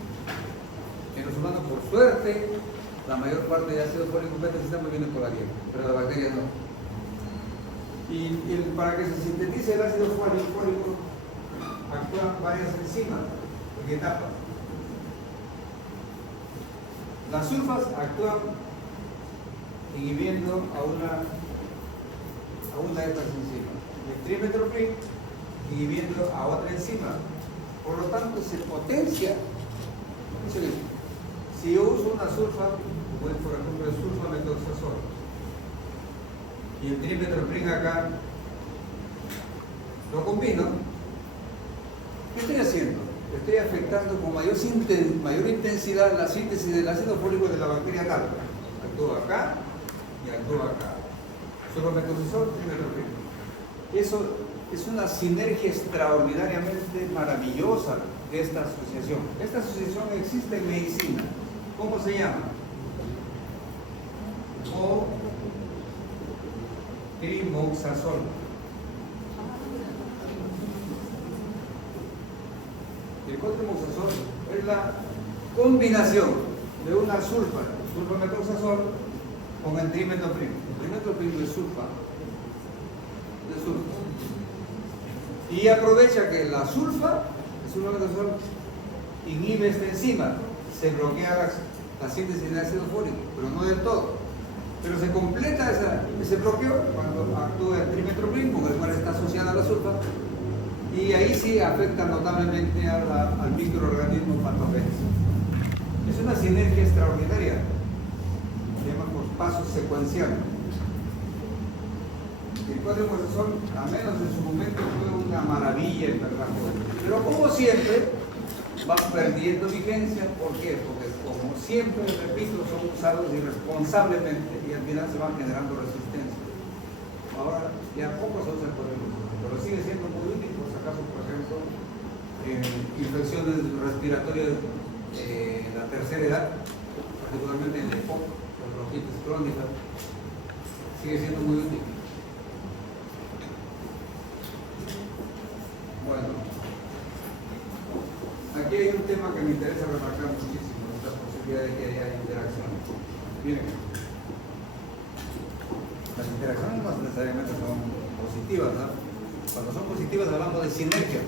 en los humanos, por suerte, la mayor parte de ácido fólico beta sistema viene por la dieta, pero las bacterias no. Y para que se sintetice el ácido fólico, actúan varias enzimas en etapas. Las sulfas actúan inhibiendo a una de estas enzimas. El trimetopril inhibiendo a otra enzima. Por lo tanto, se potencia. Si yo uso una sulfa, como por ejemplo el sulfamethoxazol, y el trimetopril acá, lo combino, ¿qué estoy haciendo? Estoy afectando con mayor intensidad la síntesis del ácido fólico de la bacteria tal. Actúa acá y actúa acá. Sulfamethoxazol, trimetopril. Eso es una sinergia extraordinariamente maravillosa de esta asociación. Esta asociación existe en medicina. ¿Cómo se llama? Trimoxazol. El cotrimoxazol es la combinación de una sulfamethoxazol con el trimetopril. El trimetopril es sulfa. Y aprovecha que la sulfa, el sulfamethoxazol, inhibe esta enzima, se bloquea la síntesis de ácido fólico, pero no del todo. Pero se completa ese bloqueo cuando actúa el trimetopril, con el cual está asociada a la sulfa, y ahí sí afecta notablemente al microorganismo patogénico. Es una sinergia extraordinaria, se llama por pasos secuenciales. El cotrimoxazol, al menos en su momento, fue una maravilla en verdad. Pero como siempre, va perdiendo vigencia. ¿Por qué? Porque como siempre, repito, son usados irresponsablemente y al final se van generando resistencia. Ahora ya poco se usa el cotrimoxazol, pero sigue siendo muy útil, por si acaso, por ejemplo, en infecciones respiratorias de la tercera edad, particularmente en el EPOC, las bronquitis crónicas, sigue siendo muy útil. Bueno, aquí hay un tema que me interesa remarcar muchísimo, esta posibilidad de que haya interacción. Miren, las interacciones necesariamente son positivas, ¿no? Cuando son positivas hablamos de sinergia.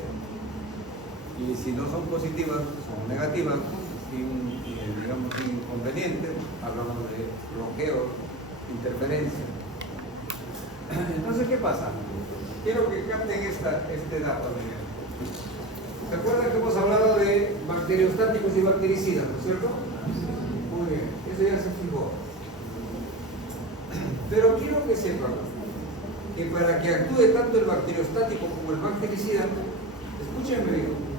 Y si no son positivas, son negativas, digamos inconvenientes, hablamos de bloqueo, interferencia. Entonces, ¿qué pasa? Quiero que capten este dato, Miguel. ¿Se acuerdan que hemos hablado de bacteriostáticos y bactericidas, ¿no es cierto? Muy bien, eso ya se fijó. Pero quiero que sepan que para que actúe tanto el bacteriostático como el bactericida, escúchenme bien,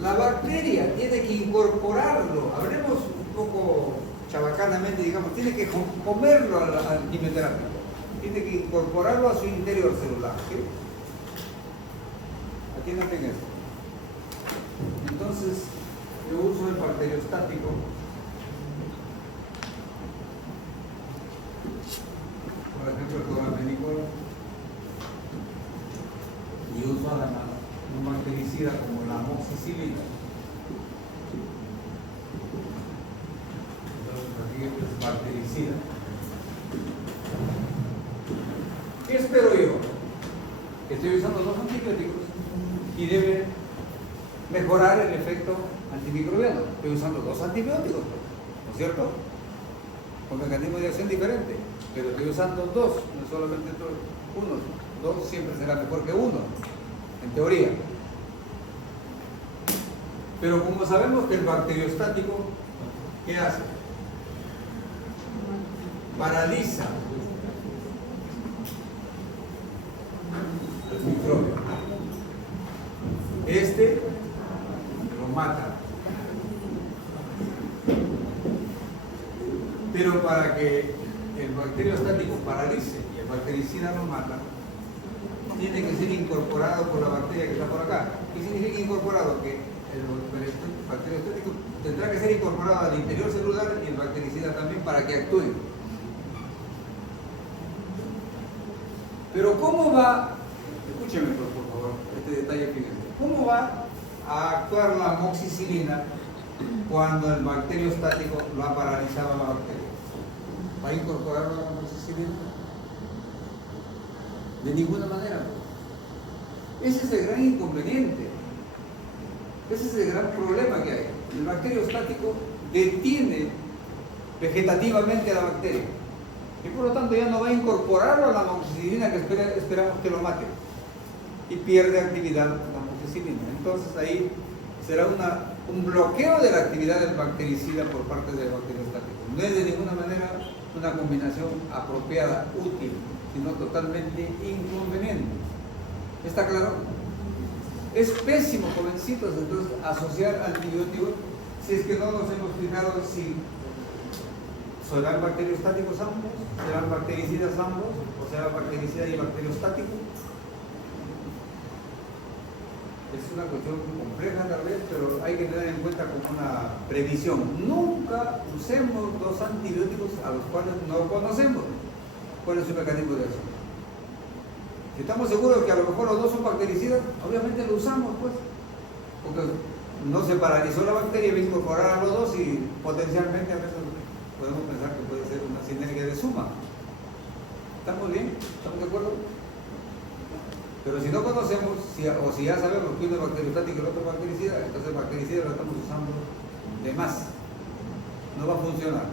la bacteria tiene que incorporarlo, hablemos un poco chabacanamente, digamos, tiene que comerlo al quimioterápico, tiene que incorporarlo a su interior celular, ¿sí? Aquí noten esto. Entonces, yo uso el bacteriostático. Por ejemplo, el cloramfenicol. Y uso además un bactericida como la amoxicilina. Entonces, aquí es bactericida. ¿Qué espero yo? Que estoy usando dos antibióticos y debe mejorar el efecto antimicrobiano. Estoy usando dos antibióticos, ¿no es cierto? Con mecanismos de acción diferente, pero estoy usando dos, no solamente uno. Dos siempre será mejor que uno, en teoría. Pero como sabemos que el bacteriostático, ¿qué hace? Paraliza el microbio. Este lo mata. Pero para que el bacteriostático paralice y el bactericida lo mata, tiene que ser incorporado por la bacteria que está por acá. ¿Qué significa incorporado? Que el bacteriostático tendrá que ser incorporado al interior celular y el bactericida también para que actúe. Pero ¿cómo va? Escúcheme por favor, este detalle, fíjense. ¿Cómo va a actuar la amoxicilina cuando el bacteriostático lo ha paralizado a la bacteria? ¿Va a incorporarlo a la amoxicilina? De ninguna manera. Ese es el gran inconveniente. Ese es el gran problema que hay. El bacteriostático detiene vegetativamente a la bacteria y por lo tanto ya no va a incorporarlo a la amoxicilina que esperamos que lo mate y pierde actividad la amoxicilina. Entonces ahí será un bloqueo de la actividad del bactericida por parte del bacteriostático. No es de ninguna manera una combinación apropiada, útil, sino totalmente inconveniente. ¿Está claro? Es pésimo, jovencitos, entonces asociar antibióticos si es que no nos hemos fijado si serán bacteriostáticos ambos, serán bactericidas ambos, o será bactericida y bacteriostático. Es una cuestión compleja tal vez, pero hay que tener en cuenta como una previsión. Nunca usemos dos antibióticos a los cuales no conocemos cuál es su mecanismo de acción. Si estamos seguros que a lo mejor los dos son bactericidas, obviamente lo usamos, pues, porque no se paralizó la bacteria y va a incorporar a los dos y potencialmente a veces podemos pensar que puede ser una sinergia de suma. ¿Estamos bien? ¿Estamos de acuerdo? Pero si no conocemos, o si ya sabemos que uno es bacteriostático y el otro es bactericida, entonces el bactericida lo estamos usando de más. No va a funcionar.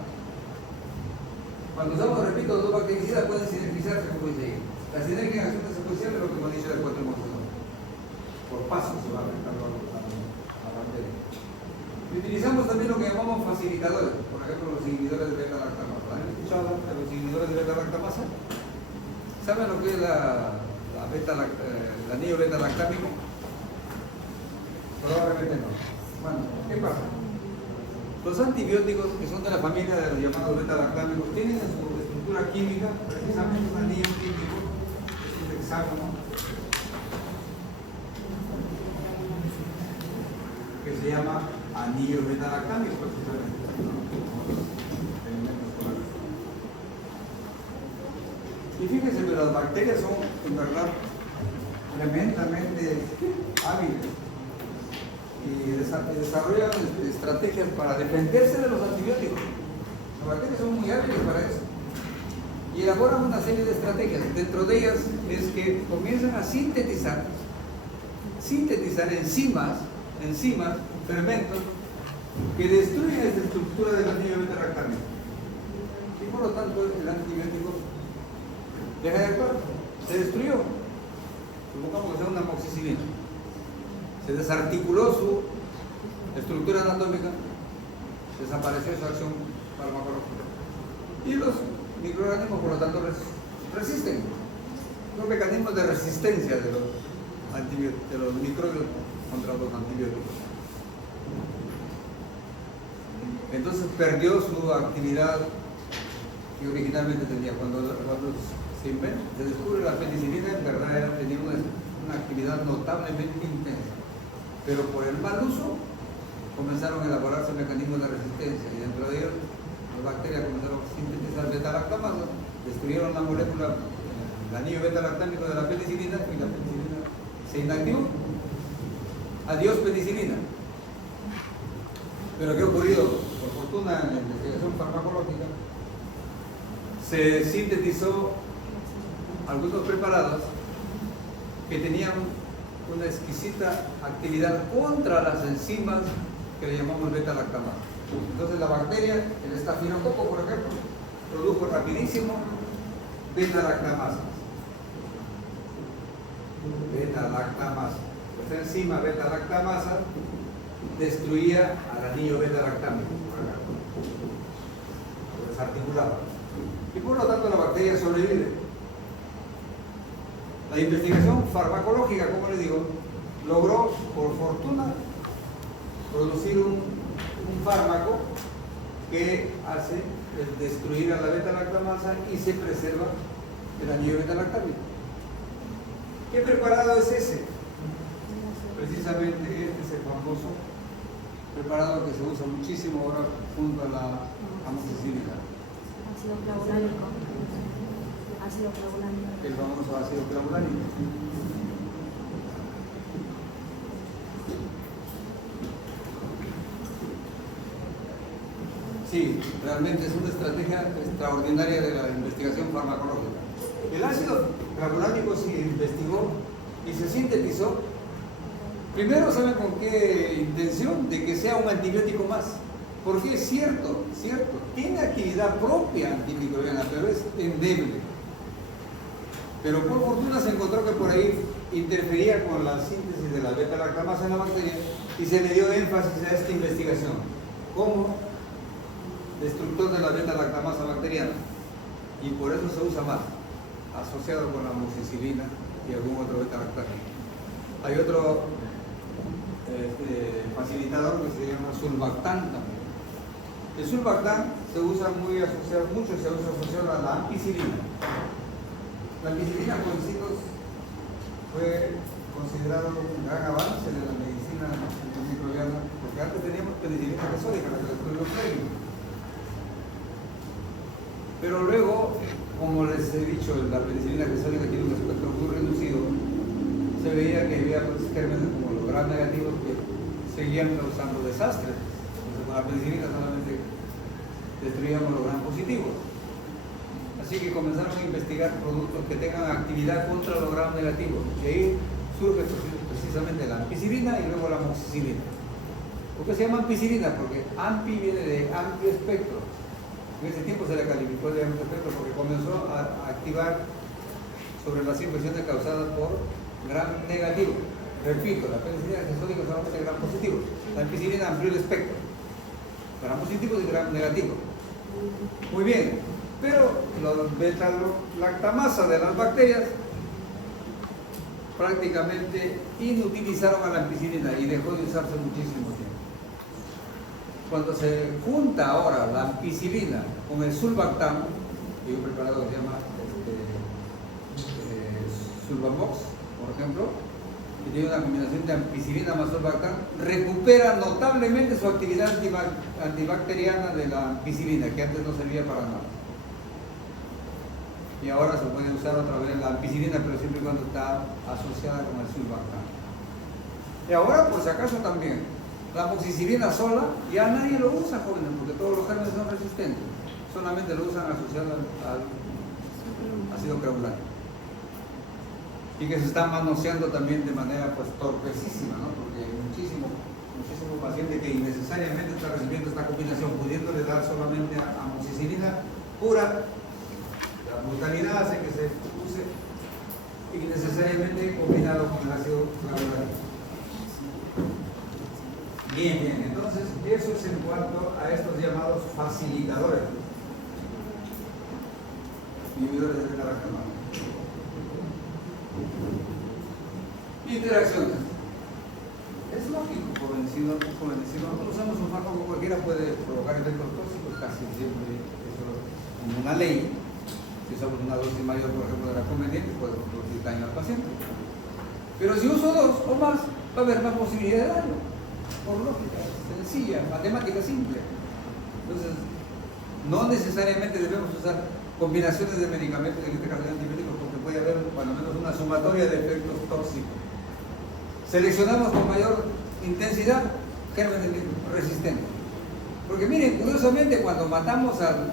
Cuando usamos, repito, dos bactericidas pueden sinergizarse, como dice ahí. La sinergia en acción secuencial es lo que hemos dicho del 4 hemocitoso. Por pasos se va afectando a la bacteria. Y utilizamos también lo que llamamos facilitadores, por ejemplo los inhibidores de beta-lactamasa. ¿Han escuchado de los inhibidores de beta-lactamasa? ¿Saben lo que es el anillo beta-lactámico? Probablemente no. Bueno, ¿qué pasa? Los antibióticos que son de la familia de los llamados beta-lactámicos tienen en su estructura química precisamente un anillo químico, es un hexágono, que se llama anillo beta-lactámico precisamente. Y fíjense que las bacterias son en verdad tremendamente hábiles y desarrollan estrategias para defenderse de los antibióticos. Las bacterias son muy hábiles para eso. y elaboran una serie de estrategias. Dentro de ellas es que comienzan a sintetizar enzimas, fermentos, que destruyen esta estructura del anillo beta-lactámico. Y por lo tanto el antibiótico deja de actuar, se destruyó. Supongamos que sea una amoxicilina. Se desarticuló su estructura anatómica, desapareció su acción farmacológica. Y los microorganismos, por lo tanto, resisten. Los mecanismos de resistencia de los microbios contra los antibióticos. Entonces perdió su actividad que originalmente tenía. Cuando se descubre la penicilina, en verdad tenía una actividad notablemente intensa. Pero por el mal uso comenzaron a elaborarse mecanismos de resistencia y dentro de ellos las bacterias comenzaron a sintetizar beta-lactamasas, destruyeron la molécula, el anillo beta-lactámico de la penicilina y la penicilina se inactivó. Adiós penicilina. Pero ¿qué ha ocurrido? Por fortuna en la investigación farmacológica se sintetizó algunos preparados que tenían una exquisita actividad contra las enzimas que le llamamos beta-lactamasa. Entonces la bacteria, el estafilococo por ejemplo, produjo rapidísimo beta-lactamasa. Esta enzima beta-lactamasa destruía al anillo beta-lactámico, lo desarticulaba. Y por lo tanto la bacteria sobrevive. La investigación farmacológica, como les digo, logró, por fortuna, producir un fármaco que hace destruir a la beta-lactamasa y se preserva el anillo beta-lactámico. ¿Qué preparado es ese? Precisamente este es el famoso preparado que se usa muchísimo ahora junto a la amoxicilina. Ácido clavulánico. Ácido clavulánico. El famoso ácido clavulánico. Sí, realmente es una estrategia extraordinaria de la investigación farmacológica. El ácido clavulánico se investigó y se sintetizó. Primero, ¿saben con qué intención? De que sea un antibiótico más. Porque es cierto, tiene actividad propia antimicrobiana, pero es endeble. Pero por fortuna se encontró que por ahí interfería con la síntesis de la beta-lactamasa en la bacteria y se le dio énfasis a esta investigación como destructor de la beta-lactamasa bacteriana. Y por eso se usa más, asociado con la amoxicilina y algún otro beta-lactámico. Hay otro facilitador que se llama sulbactán también. El sulbactán se usa mucho asociado a la ampicilina. La ampicilina, jovencitos, fue considerado un gran avance de la medicina antimicrobiana, porque antes teníamos penicilina resódica, la que descubrió Fleming. Pero luego, como les he dicho, la penicilina resódica tiene un espectro muy reducido. Se veía que había gérmenes como los gram negativos que seguían causando desastres. Entonces, con la penicilina solamente destruíamos los gram positivos. Así que comenzaron a investigar productos que tengan actividad contra los gram negativos. Y ahí surge precisamente la ampicilina y luego la amoxicilina. ¿Por qué se llama ampicilina? Porque ampi viene de amplio espectro. En ese tiempo se le calificó de amplio espectro porque comenzó a activar sobre las infecciones causadas por gram negativo. Repito, la penicilina resódica solamente gram positivo. La ampicilina amplió el espectro. Gram positivo y gram negativo. Muy bien, pero los beta-lactamasa de las bacterias prácticamente inutilizaron a la ampicilina y dejó de usarse muchísimo tiempo. Cuando se junta ahora la ampicilina con el sulbactam, que hay un preparado que se llama Sulbamox, por ejemplo, que tiene una combinación de ampicilina más sulbactam, recupera notablemente su actividad antibacteriana de la ampicilina, que antes no servía para nada. Y ahora se puede usar otra vez la ampicilina, pero siempre y cuando está asociada con el sulbactam. Y ahora, por si acaso también, la amoxicilina sola ya nadie lo usa, jóvenes, porque todos los gérmenes son resistentes. Solamente lo usan asociado al ácido clavulano. Y que se está manoseando también de manera pues torpecísima, ¿no? Porque hay muchísimo paciente que innecesariamente está recibiendo esta combinación, pudiéndole dar solamente amoxicilina pura. La brutalidad hace que se use innecesariamente combinado con el ácido clavulano. Bien, entonces eso es en cuanto a estos llamados facilitadores, inhibidores de la reclamada. Interacciones. Es lógico, nosotros usamos un fármaco, cualquiera puede provocar efectos tóxicos, casi siempre eso es una ley. Si usamos una dosis mayor, por ejemplo, de la conveniente, puede producir daño al paciente. Pero si uso 2 o más, va a haber más posibilidad de daño. Por lógica, sencilla, matemática simple. Entonces, no necesariamente debemos usar combinaciones de medicamentos, en este caso de antibióticos, porque puede haber, cuando menos, una sumatoria de efectos tóxicos. Seleccionamos con mayor intensidad gérmenes resistentes. Porque miren, curiosamente, cuando matamos a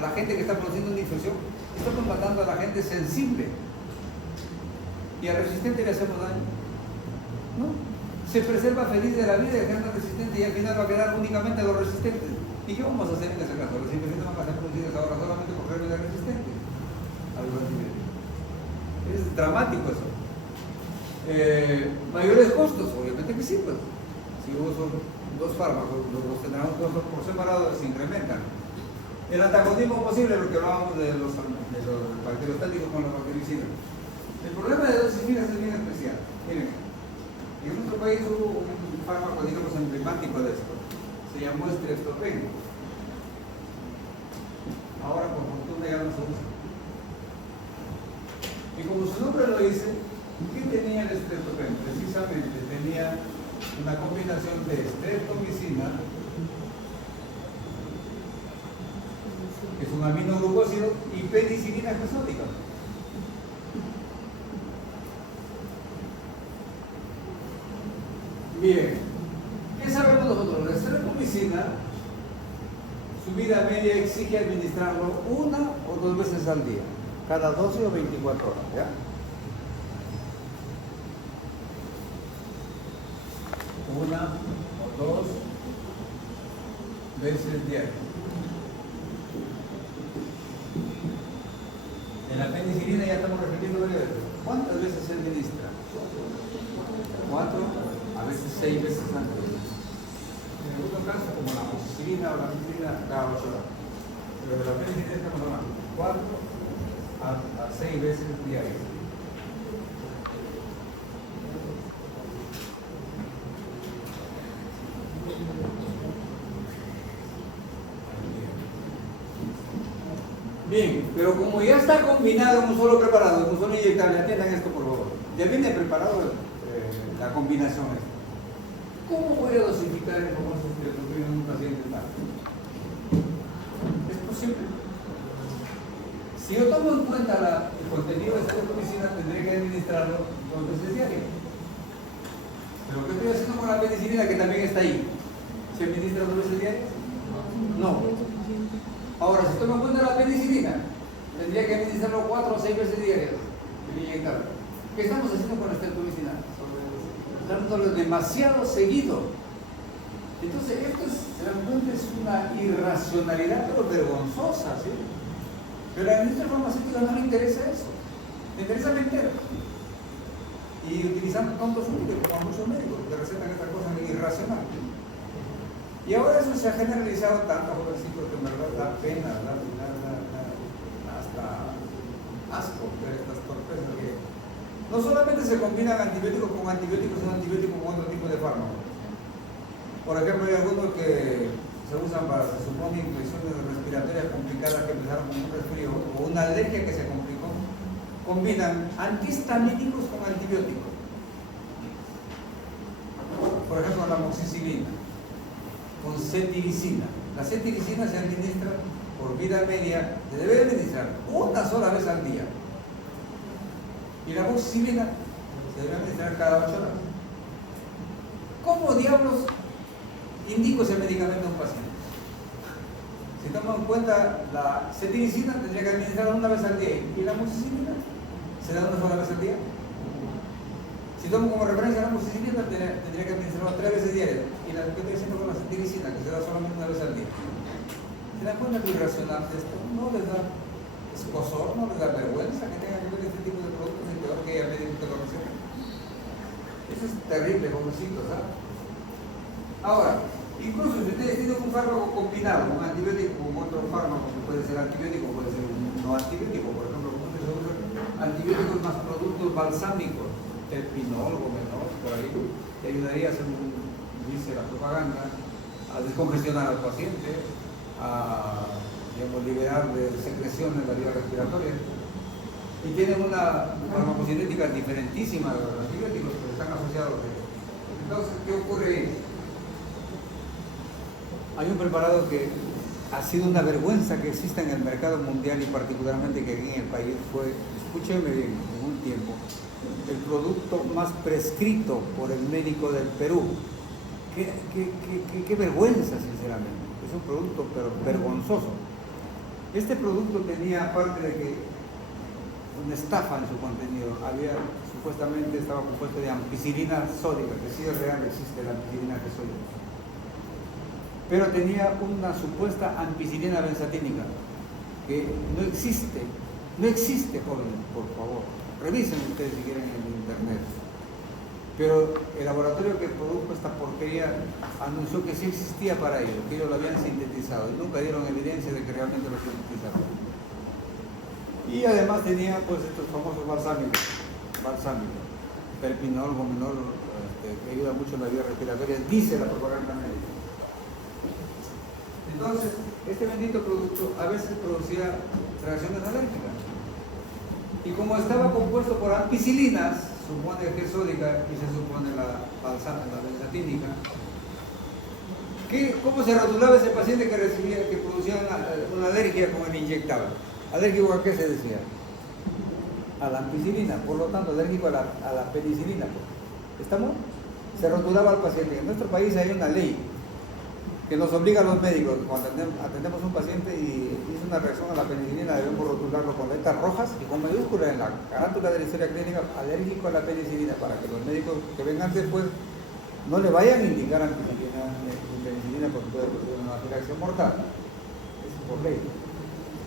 la gente que está produciendo una infección, estamos matando a la gente sensible. Y al resistente le hacemos daño. ¿No? Se preserva feliz de la vida el germen resistente y al final va a quedar únicamente los resistentes. ¿Y qué vamos a hacer en ese caso? Las infecciones van a ser producidas ahora solamente por gérmenes resistentes. Es dramático eso. Mayores costos, obviamente que sí, pues. Si uso 2 fármacos, los tendrán costos por separado, se incrementan. El antagonismo posible, lo que hablábamos de los bacteriostáticos con la bactericida. El problema de dosis fijas es bien especial. Miren, en nuestro país hubo un fármaco, digamos, emblemático de esto. Se llamó estreptopen. Ahora, por fortuna, ya no se usa. Y como su nombre lo dice, ¿qué tenía el estreptopen? Precisamente tenía una combinación de streptomicina, que es un aminoglucósido, y penicilina cresótica. Bien, ¿qué sabemos nosotros? La streptomicina, su vida media exige administrarlo 1 o 2 veces al día, cada 12 o 24 horas, ¿ya? Una o 2 veces diarias. En la penicilina ya estamos repitiendo varias veces. ¿Cuántas veces se administra? 4, a veces 6 veces antes. En algunos casos, como la amoxicilina o la penicilina, cada 8 horas. Pero de la penicilina estamos hablando 4 a 6 veces diarias. Bien, pero como ya está combinado en un solo preparado, en un solo inyectable, atiendan esto por favor. Ya viene preparado la combinación esta. ¿Cómo voy a dosificar el famoso estreptopen en un paciente tal? Es posible. Si yo tomo en cuenta el contenido de esta penicilina, tendré que administrarlo 2 veces diarias. Pero ¿qué estoy haciendo con la penicilina que también está ahí? ¿Se administra 2 veces diarias? No. Ahora, si tomo en cuenta la penicilina, tendría que administrarlo 4 o 6 veces diarias. ¿Qué estamos haciendo con la streptomicina? Dándolo demasiado seguido. Entonces, esto realmente es una irracionalidad, pero vergonzosa, ¿sí? Pero a la industria farmacéutica no le interesa eso. Le interesa vender. Y utilizando tontos útiles, como a muchos médicos que recetan esta cosa irracional. Y ahora eso se ha generalizado tanto, jovencitos, que en verdad da pena, da hasta asco ver estas torpezas que no solamente se combinan antibióticos con antibióticos, sino antibióticos con otro tipo de fármacos. Por ejemplo, hay algunos que se usan para, se supone, infecciones respiratorias complicadas que empezaron con un resfrío o una alergia que se complicó. Combinan antihistamínicos con antibióticos. Por ejemplo, la amoxicilina con cetiricina. La cetiricina se administra por vida media, se debe administrar 1 sola vez al día. Y la amoxicilina se debe administrar cada 8 horas. ¿Cómo diablos indico ese medicamento a un paciente? Si tomamos en cuenta la cetiricina, tendría que administrarla una vez al día. ¿Y la amoxicilina? ¿Se da una sola vez al día? Si tomo como referencia la amoxicilina, tendría que administrarla 3 veces diarias. Y la que estoy diciendo con la cetiricina, que se da solamente una vez al día. ¿Se dan cuenta lo irracional de esto? No les da escozor, no les da vergüenza que tengan que ver este tipo de productos y peor que ella médico te lo receta. Eso es terrible, jovencitos, ¿sabes? Ahora, incluso si ustedes tienen un fármaco combinado, un antibiótico con otro fármaco, que puede ser antibiótico, puede ser un no antibiótico, por ejemplo, como se usa antibióticos más productos balsámicos, el pinol, gomenol, por ahí, te ayudaría a hacer dice la propaganda, a descongestionar al paciente, a digamos, liberar de secreciones en la vía respiratoria. Y tienen una farmacocinética diferentísima de los antibióticos, pero están asociados a ellos. Entonces, ¿qué ocurre ahí? Hay un preparado que ha sido una vergüenza que exista en el mercado mundial y particularmente que aquí en el país fue, escúcheme bien, en un tiempo, el producto más prescrito por el médico del Perú. Qué vergüenza, sinceramente. Es un producto pero vergonzoso. Este producto tenía, aparte de que una estafa en su contenido, supuestamente estaba compuesto de ampicilina sódica, que sí es real, existe la ampicilina que sódica. Pero tenía una supuesta ampicilina benzatínica, que no existe, jóvenes, por favor. Revisen ustedes si quieren en internet. Pero el laboratorio que produjo esta porquería anunció que sí existía para ello, que ellos lo habían sintetizado y nunca dieron evidencia de que realmente lo sintetizaron. Y además tenía pues estos famosos balsámicos, perpinol, gomenol, que ayuda mucho en la vía respiratoria, dice la propaganda médica. Entonces, este bendito producto a veces producía reacciones alérgicas. Y como estaba compuesto por ampicilinas, supone que es sódica y se supone la benzatínica, ¿cómo se rotulaba ese paciente que producía una alergia con el inyectable? ¿Alérgico a qué se decía? A la ampicilina, por lo tanto alérgico a la penicilina. ¿Estamos? Se rotulaba al paciente. En nuestro país hay una ley que nos obliga a los médicos, cuando atendemos a un paciente y hizo una reacción a la penicilina, debemos rotularlo con letras rojas y con mayúsculas en la carátula de la historia clínica, alérgico a la penicilina, para que los médicos que vengan después no le vayan a indicar penicilina porque puede producir una reacción mortal. Es por ley.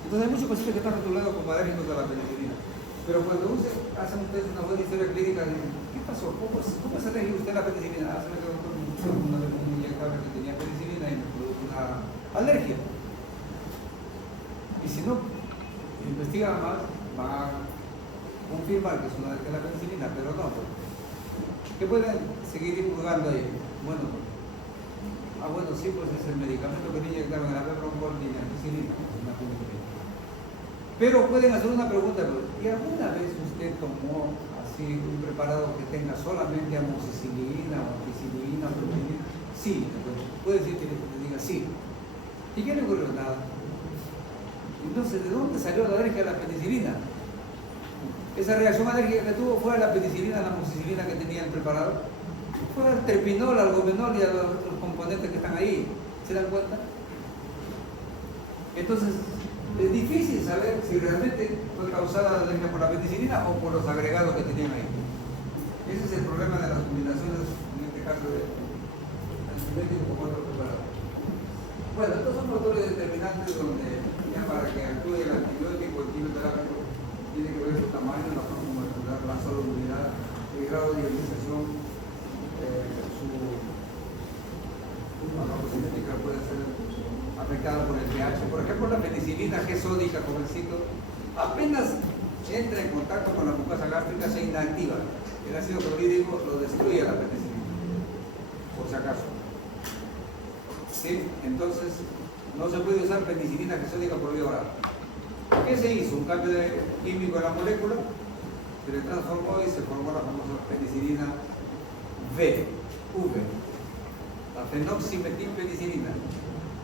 Entonces hay muchos pacientes que están rotulados como alérgicos a la penicilina. Pero cuando hacen ustedes una buena historia clínica, dicen, ¿qué pasó? ¿Cómo es alérgico usted a la penicilina? Se me quedó con un inyectable que tenía penicilina y me produjo una alergia. Y si no investigan más, van a confirmar que es una alergia a la penicilina, pero no. ¿Qué pueden seguir divulgando ahí? Bueno, sí, pues es el medicamento que le inyectaron en la Pepronol y la ampicilina, una penicilina. Pero pueden hacer una pregunta, ¿y alguna vez usted tomó así un preparado que tenga solamente amoxicilina o ampicilina o penicilina? Sí, puede decir que le diga sí. ¿Y qué le ocurrió? Nada. Entonces, ¿de dónde salió la alergia a la penicilina? Esa reacción alérgica que tuvo fue a la penicilina, a la amoxicilina que tenía el preparado. Fue al terpinol, al gomenol y a los otros componentes que están ahí. ¿Se dan cuenta? Entonces, es difícil saber si realmente fue causada la alergia por la penicilina o por los agregados que tenían ahí. Ese es el problema de las combinaciones, en este caso de antibióticos con otros preparados. Bueno, estos son factores determinantes donde ya para que actúe el antibiótico, el quimioterápico, tiene que ver su tamaño, la forma molecular, la solubilidad, el grado de ionización, su farmacocinética puede ser afectada por el pH. Por ejemplo, la penicilina, que es sódica, jovencito, apenas entra en contacto con la mucosa gástrica, se inactiva. El ácido clorhídrico lo destruye a la penicilina, por si acaso. ¿Sí? Entonces, no se puede usar penicilina que es sódica por vía oral. ¿Qué se hizo? Un cambio químico en la molécula, se le transformó y se formó la famosa penicilina V, la fenoximetilpenicilina.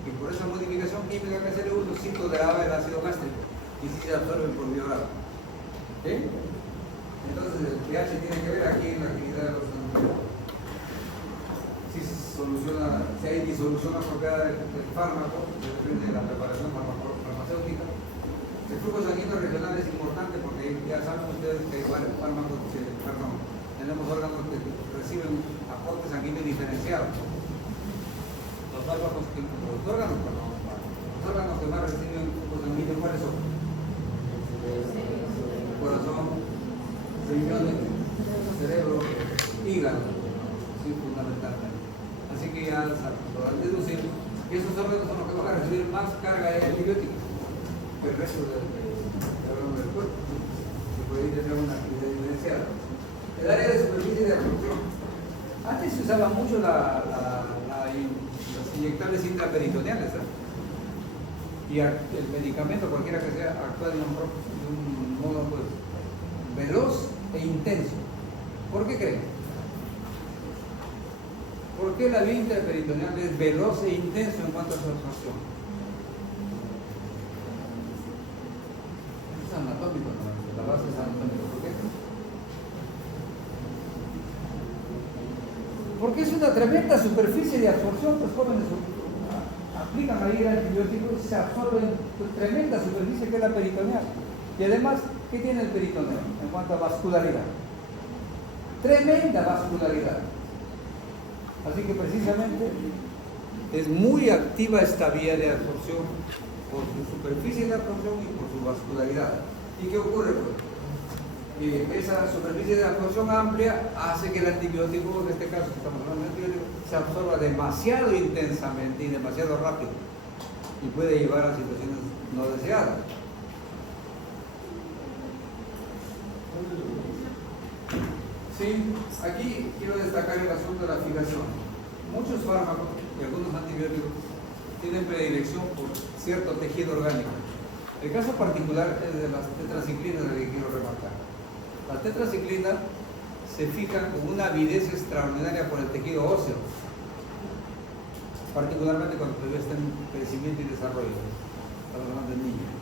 Y por esa modificación química que se le usa, sí toleraba el ácido gástrico y sí se absorbe por vía oral. ¿Sí? Entonces el pH tiene que ver aquí en la actividad de los antibióticos. Sí se soluciona, se hay disolución apropiada del fármaco, depende de la preparación farmacéutica. El flujo sanguíneo regional es importante porque ya saben ustedes que hay varios fármacos, tenemos órganos que reciben aporte sanguíneo diferenciado. Los órganos que más reciben flujo sanguíneo, ¿cuáles son? Corazón, riñones, cerebro, hígado, sí, fundamentalmente. Así que ya podrán deducir que esos órganos son los que van a recibir más carga de antibióticos que el resto del órgano del cuerpo. Se puede tener una actividad diferenciada. El área de superficie de absorción. Antes se usaba mucho las inyectables intraperitoneales, ¿eh? Y el medicamento, cualquiera que sea, actúa de un modo pues, veloz e intenso. ¿Por qué creen? ¿Por qué la vía intraperitoneal es veloz e intenso en cuanto a su absorción? Es anatómico, ¿no? La base es anatómica. ¿Por qué? Porque es una tremenda superficie de absorción. Los jóvenes aplican ahí el antibiótico y se absorbe en tremenda superficie que es la peritoneal. Y además, ¿qué tiene el peritoneo en cuanto a vascularidad? Tremenda vascularidad. Así que precisamente es muy activa esta vía de absorción por su superficie de absorción y por su vascularidad. ¿Y qué ocurre? Esa superficie de absorción amplia hace que el antibiótico, en este caso estamos hablando de antibiótico, se absorba demasiado intensamente y demasiado rápido y puede llevar a situaciones no deseadas. Sí, aquí quiero destacar el asunto de la fijación. Muchos fármacos y algunos antibióticos tienen predilección por cierto tejido orgánico. El caso particular es de las tetraciclinas, de que quiero remarcar. Las tetraciclinas se fijan con una avidez extraordinaria por el tejido óseo, particularmente cuando el bebé está en crecimiento y desarrollo, estamos hablando de niños.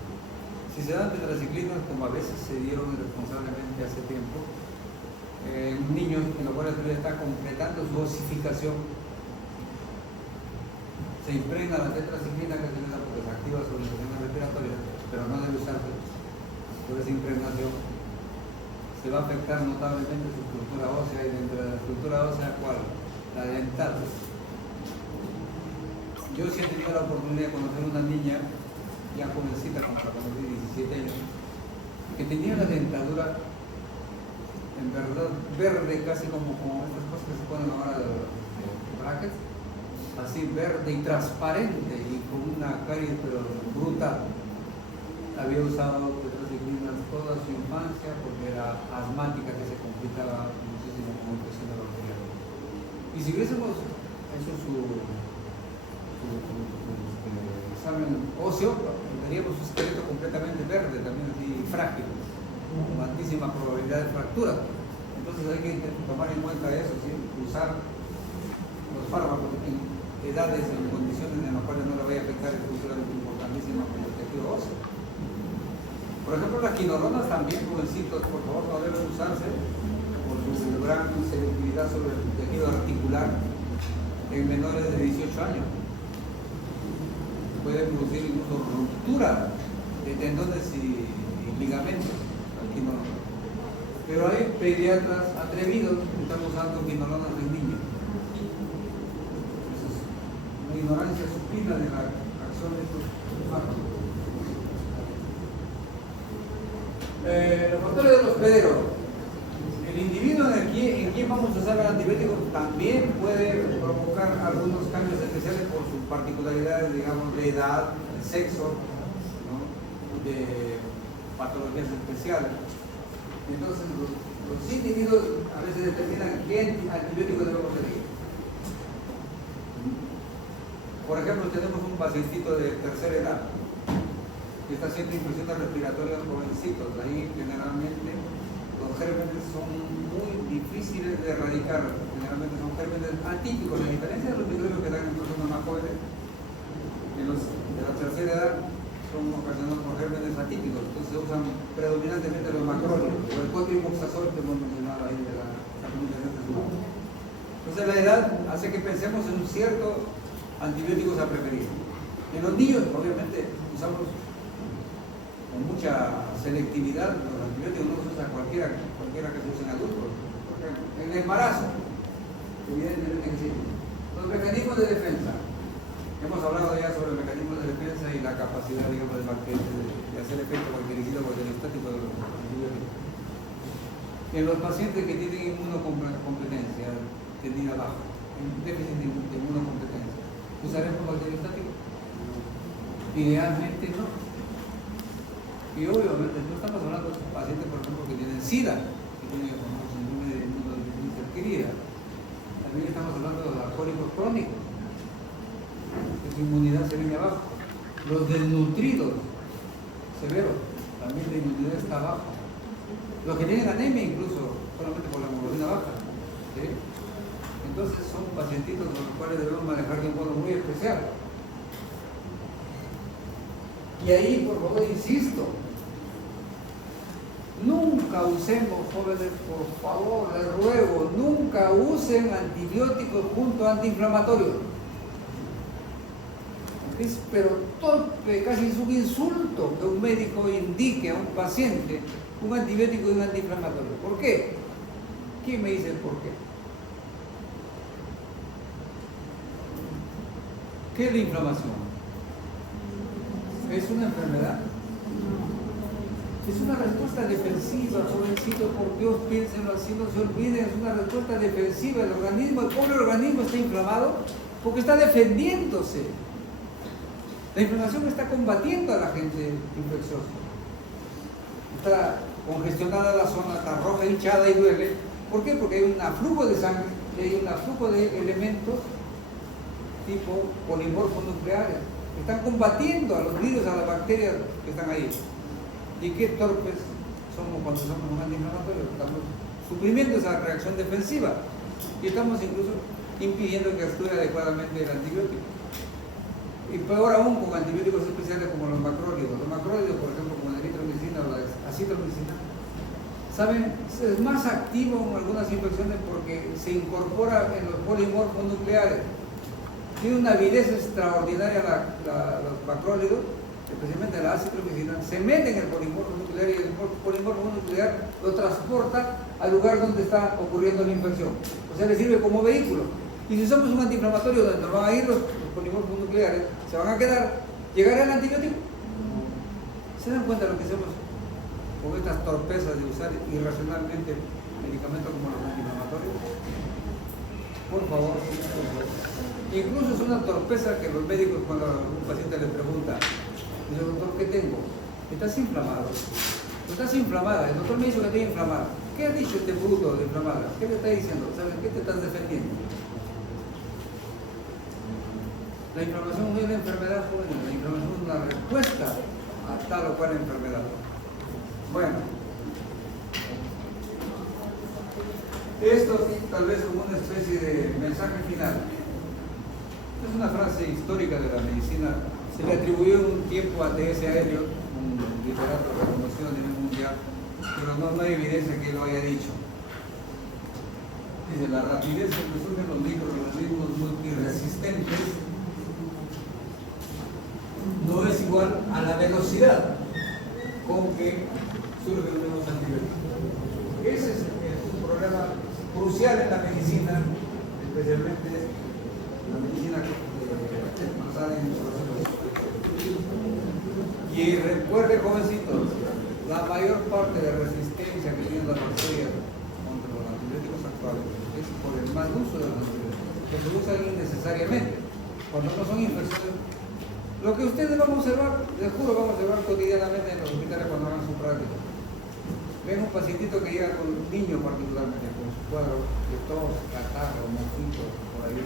Si se dan tetraciclinas, como a veces se dieron irresponsablemente hace tiempo, niños en los cuales el bebé está completando su osificación, se impregna la tetraciclina que se le da porque se activa sobre el sistema respiratorio, pero no debe usarse por esa impregnación. Se va a afectar notablemente su estructura ósea, y dentro de la estructura ósea, ¿cuál? La dental. Yo sí he tenido la oportunidad de conocer una niña, ya jovencita, cuando la conocí, 17 años, que tenía la dentadura en verdad verde, casi como estas cosas que se ponen ahora de brackets, así verde y transparente y con una caries pero brutal. Había usado tetraciclinas toda su infancia porque era asmática, que se complicaba muchísimo con infección de los riñones. Y si hubiésemos hecho su examen óseo, veríamos su esqueleto completamente verde, también así frágil, con altísima probabilidad de fractura. Entonces hay que tomar en cuenta eso, ¿sí? Usar los fármacos en edades, en condiciones en las cuales no le vaya a afectar estructuralmente importantísima como el tejido óseo. Por ejemplo, las quinolonas también, jovencitos, por favor, no deben usarse por su gran selectividad sobre el tejido articular en menores de 18 años. Puede producir incluso ruptura de tendones y ligamentos, la quinolona. Pero hay pediatras atrevidos que están usando quinolonas en niños. Eso es una ignorancia supina de la acción de estos fármacos. Los factores del hospedero. El individuo en quien vamos a usar el antibiótico también puede provocar algunos cambios especiales por sus particularidades, digamos, de edad, de sexo, ¿no? De patologías especiales. Entonces, los individuos a veces determinan qué antibiótico debemos elegir. Por ejemplo, tenemos un pacientito de tercera edad que está haciendo infecciones respiratorias jovencitos. Ahí generalmente los gérmenes son muy difíciles de erradicar. Generalmente son gérmenes atípicos, a diferencia de los microbios que dan en personas más jóvenes. En los de la tercera edad son ocasionados por gérmenes atípicos, entonces se usan predominantemente los macróleos, o el cotrimoxazol que hemos mencionado ahí de la comunicación. Entonces la edad hace que pensemos en un cierto antibióticos a preferir. En los niños, obviamente, usamos con mucha selectividad los antibióticos, no se usa cualquiera que se use en adultos. Porque en el embarazo, evidentemente que sí. Los mecanismos de defensa. Hemos hablado ya sobre el mecanismo de defensa y la capacidad, digamos, de bacterias de hacer efecto bactericida o bacteriostático de los antibióticos. En los pacientes que tienen inmunocompetencia tendida baja, en déficit de inmunocompetencia, ¿usaremos bacteriostático? Idealmente no. Y obviamente no estamos hablando de pacientes, por ejemplo, que tienen SIDA, que tienen síndrome de inmunodeficiencia adquirida. También estamos hablando de los alcohólicos crónicos, que su inmunidad se viene abajo. Los desnutridos severos, también la inmunidad está abajo. Los que tienen anemia incluso, solamente por la hemoglobina baja. ¿Sí? Entonces son pacientitos con los cuales debemos manejar de un modo muy especial. Y ahí, por favor, insisto, nunca usemos, jóvenes, por favor, les ruego, nunca usen antibióticos junto a antiinflamatorios. Es pero torpe, casi es un insulto que un médico indique a un paciente un antibiótico y un antiinflamatorio. ¿Por qué? ¿Quién me dice el por qué? ¿Qué es la inflamación? ¿Es una enfermedad? Es una respuesta defensiva, jovencito, por Dios, piénsenlo así, no se olviden, es una respuesta defensiva. El pobre organismo está inflamado porque está defendiéndose. La inflamación está combatiendo a la gente infecciosa. Está congestionada la zona, está roja, hinchada y duele. ¿Por qué? Porque hay un aflujo de sangre y hay un aflujo de elementos tipo polimorfos nucleares. Están combatiendo a los virus, a las bacterias que están ahí. ¿Y qué torpes somos cuando usamos un antiinflamatorio? Estamos suprimiendo esa reacción defensiva y estamos incluso impidiendo que actúe adecuadamente el antibiótico. Y peor aún con antibióticos especiales como los macrólidos. Los macrólidos, por ejemplo, como la eritromicina o la acitromicina, ¿saben? Es más activo en algunas infecciones porque se incorpora en los polimorfos nucleares. Tiene una avidez extraordinaria los macrólidos, especialmente la acitromicina, se mete en el polimorfo nuclear y el polimorfo nuclear lo transporta al lugar donde está ocurriendo la infección. O sea, le sirve como vehículo. Y si usamos un antiinflamatorio donde van a ir los polimorfos nucleares, se van a quedar, ¿llegará el antibiótico? ¿Se dan cuenta de lo que hacemos con estas torpezas de usar irracionalmente medicamentos como los antiinflamatorios? Por favor, incluso es una torpeza que los médicos, cuando un paciente les pregunta, dice, doctor, ¿qué tengo? ¿Estás inflamado? ¿Estás inflamada? El doctor me dice que estoy inflamada. ¿Qué ha dicho este bruto de inflamada? ¿Qué le está diciendo? ¿Sabes qué te estás defendiendo? La inflamación no es una enfermedad, joven, la inflamación es una respuesta a tal o cual enfermedad. Bueno, esto tal vez como una especie de mensaje final. Es una frase histórica de la medicina. Se le atribuyó un tiempo a T.S. Eliot, un literato reconocido a nivel mundial, pero no hay evidencia que lo haya dicho. Dice, la rapidez con que surgen los microorganismos multiresistentes no es igual a la velocidad con que surgen nuevos antibióticos. Ese es un problema crucial en la medicina, especialmente la medicina basada en procesos. Y recuerde, jovencitos, la mayor parte de resistencia que tienen las bacterias contra los antibióticos actuales es por el mal uso de los antibióticos, que se usan innecesariamente, cuando no son infecciones. Lo que ustedes van a observar, les juro, van a observar cotidianamente en los hospitales cuando hagan su práctica. Ven un pacientito que llega con un niño particularmente, con su cuadro de tos, catarro, mosquitos, por ahí.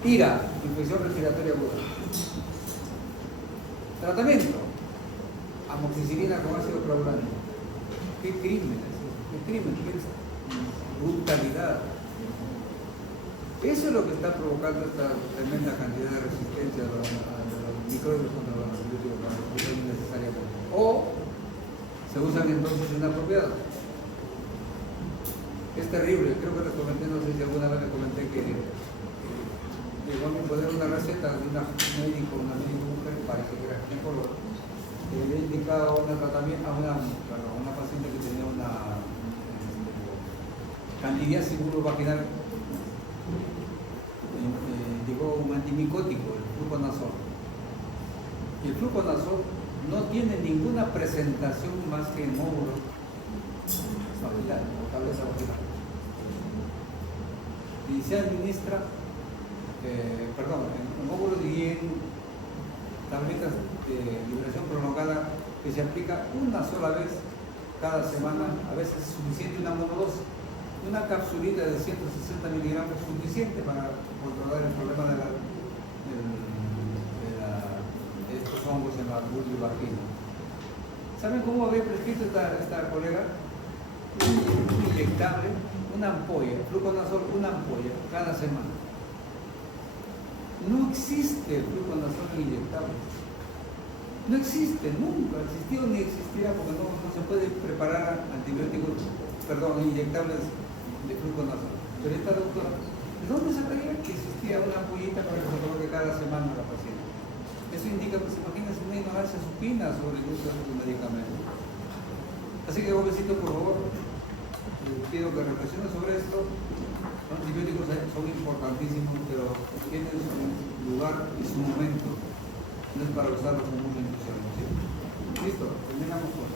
Ira, infección respiratoria aguda. Tratamiento, amoxicilina con ácido clorhidrato. ¿Qué crimen es eso? ¿Qué crimen? ¿Qué brutalidad? Eso es lo que está provocando esta tremenda cantidad de resistencia a los microbios contra los antibióticos innecesariamente. O se usan en dosis inapropiadas. Es terrible. Creo que les comenté, no sé si alguna vez les comenté que aplicado a una paciente que tenía una candidiasis vaginal. Llegó un antimicótico, el fluconazol. Y el fluconazol no tiene ninguna presentación más que en óvulo vaginal, o cabeza vaginal. Y se administra, en óvulos y en tabletas de liberación prolongada que se aplica una sola vez cada semana, a veces es suficiente una monodosis. Una capsulita de 160 miligramos es suficiente para controlar el problema de estos hongos en la vulvovagina. ¿Saben cómo había prescrito esta colega? Un inyectable, una ampolla, fluconazol, una ampolla cada semana. No existe el fluconazol inyectable. No existe, nunca ha existido ni existirá, porque no se puede preparar inyectables de fluconazol. Pero esta doctora, ¿de dónde sabía que existía una ampollita para que se coloque cada semana a la paciente? Eso indica, pues imagínense, una ignorancia supina sobre el uso de los medicamentos. Así que, jovencito, por favor, pido que reflexionen sobre esto. Los antibióticos son importantísimos, pero tienen su lugar y su momento. No es para usarlos con mucho entusiasmo. ¿Sí? Listo, terminamos con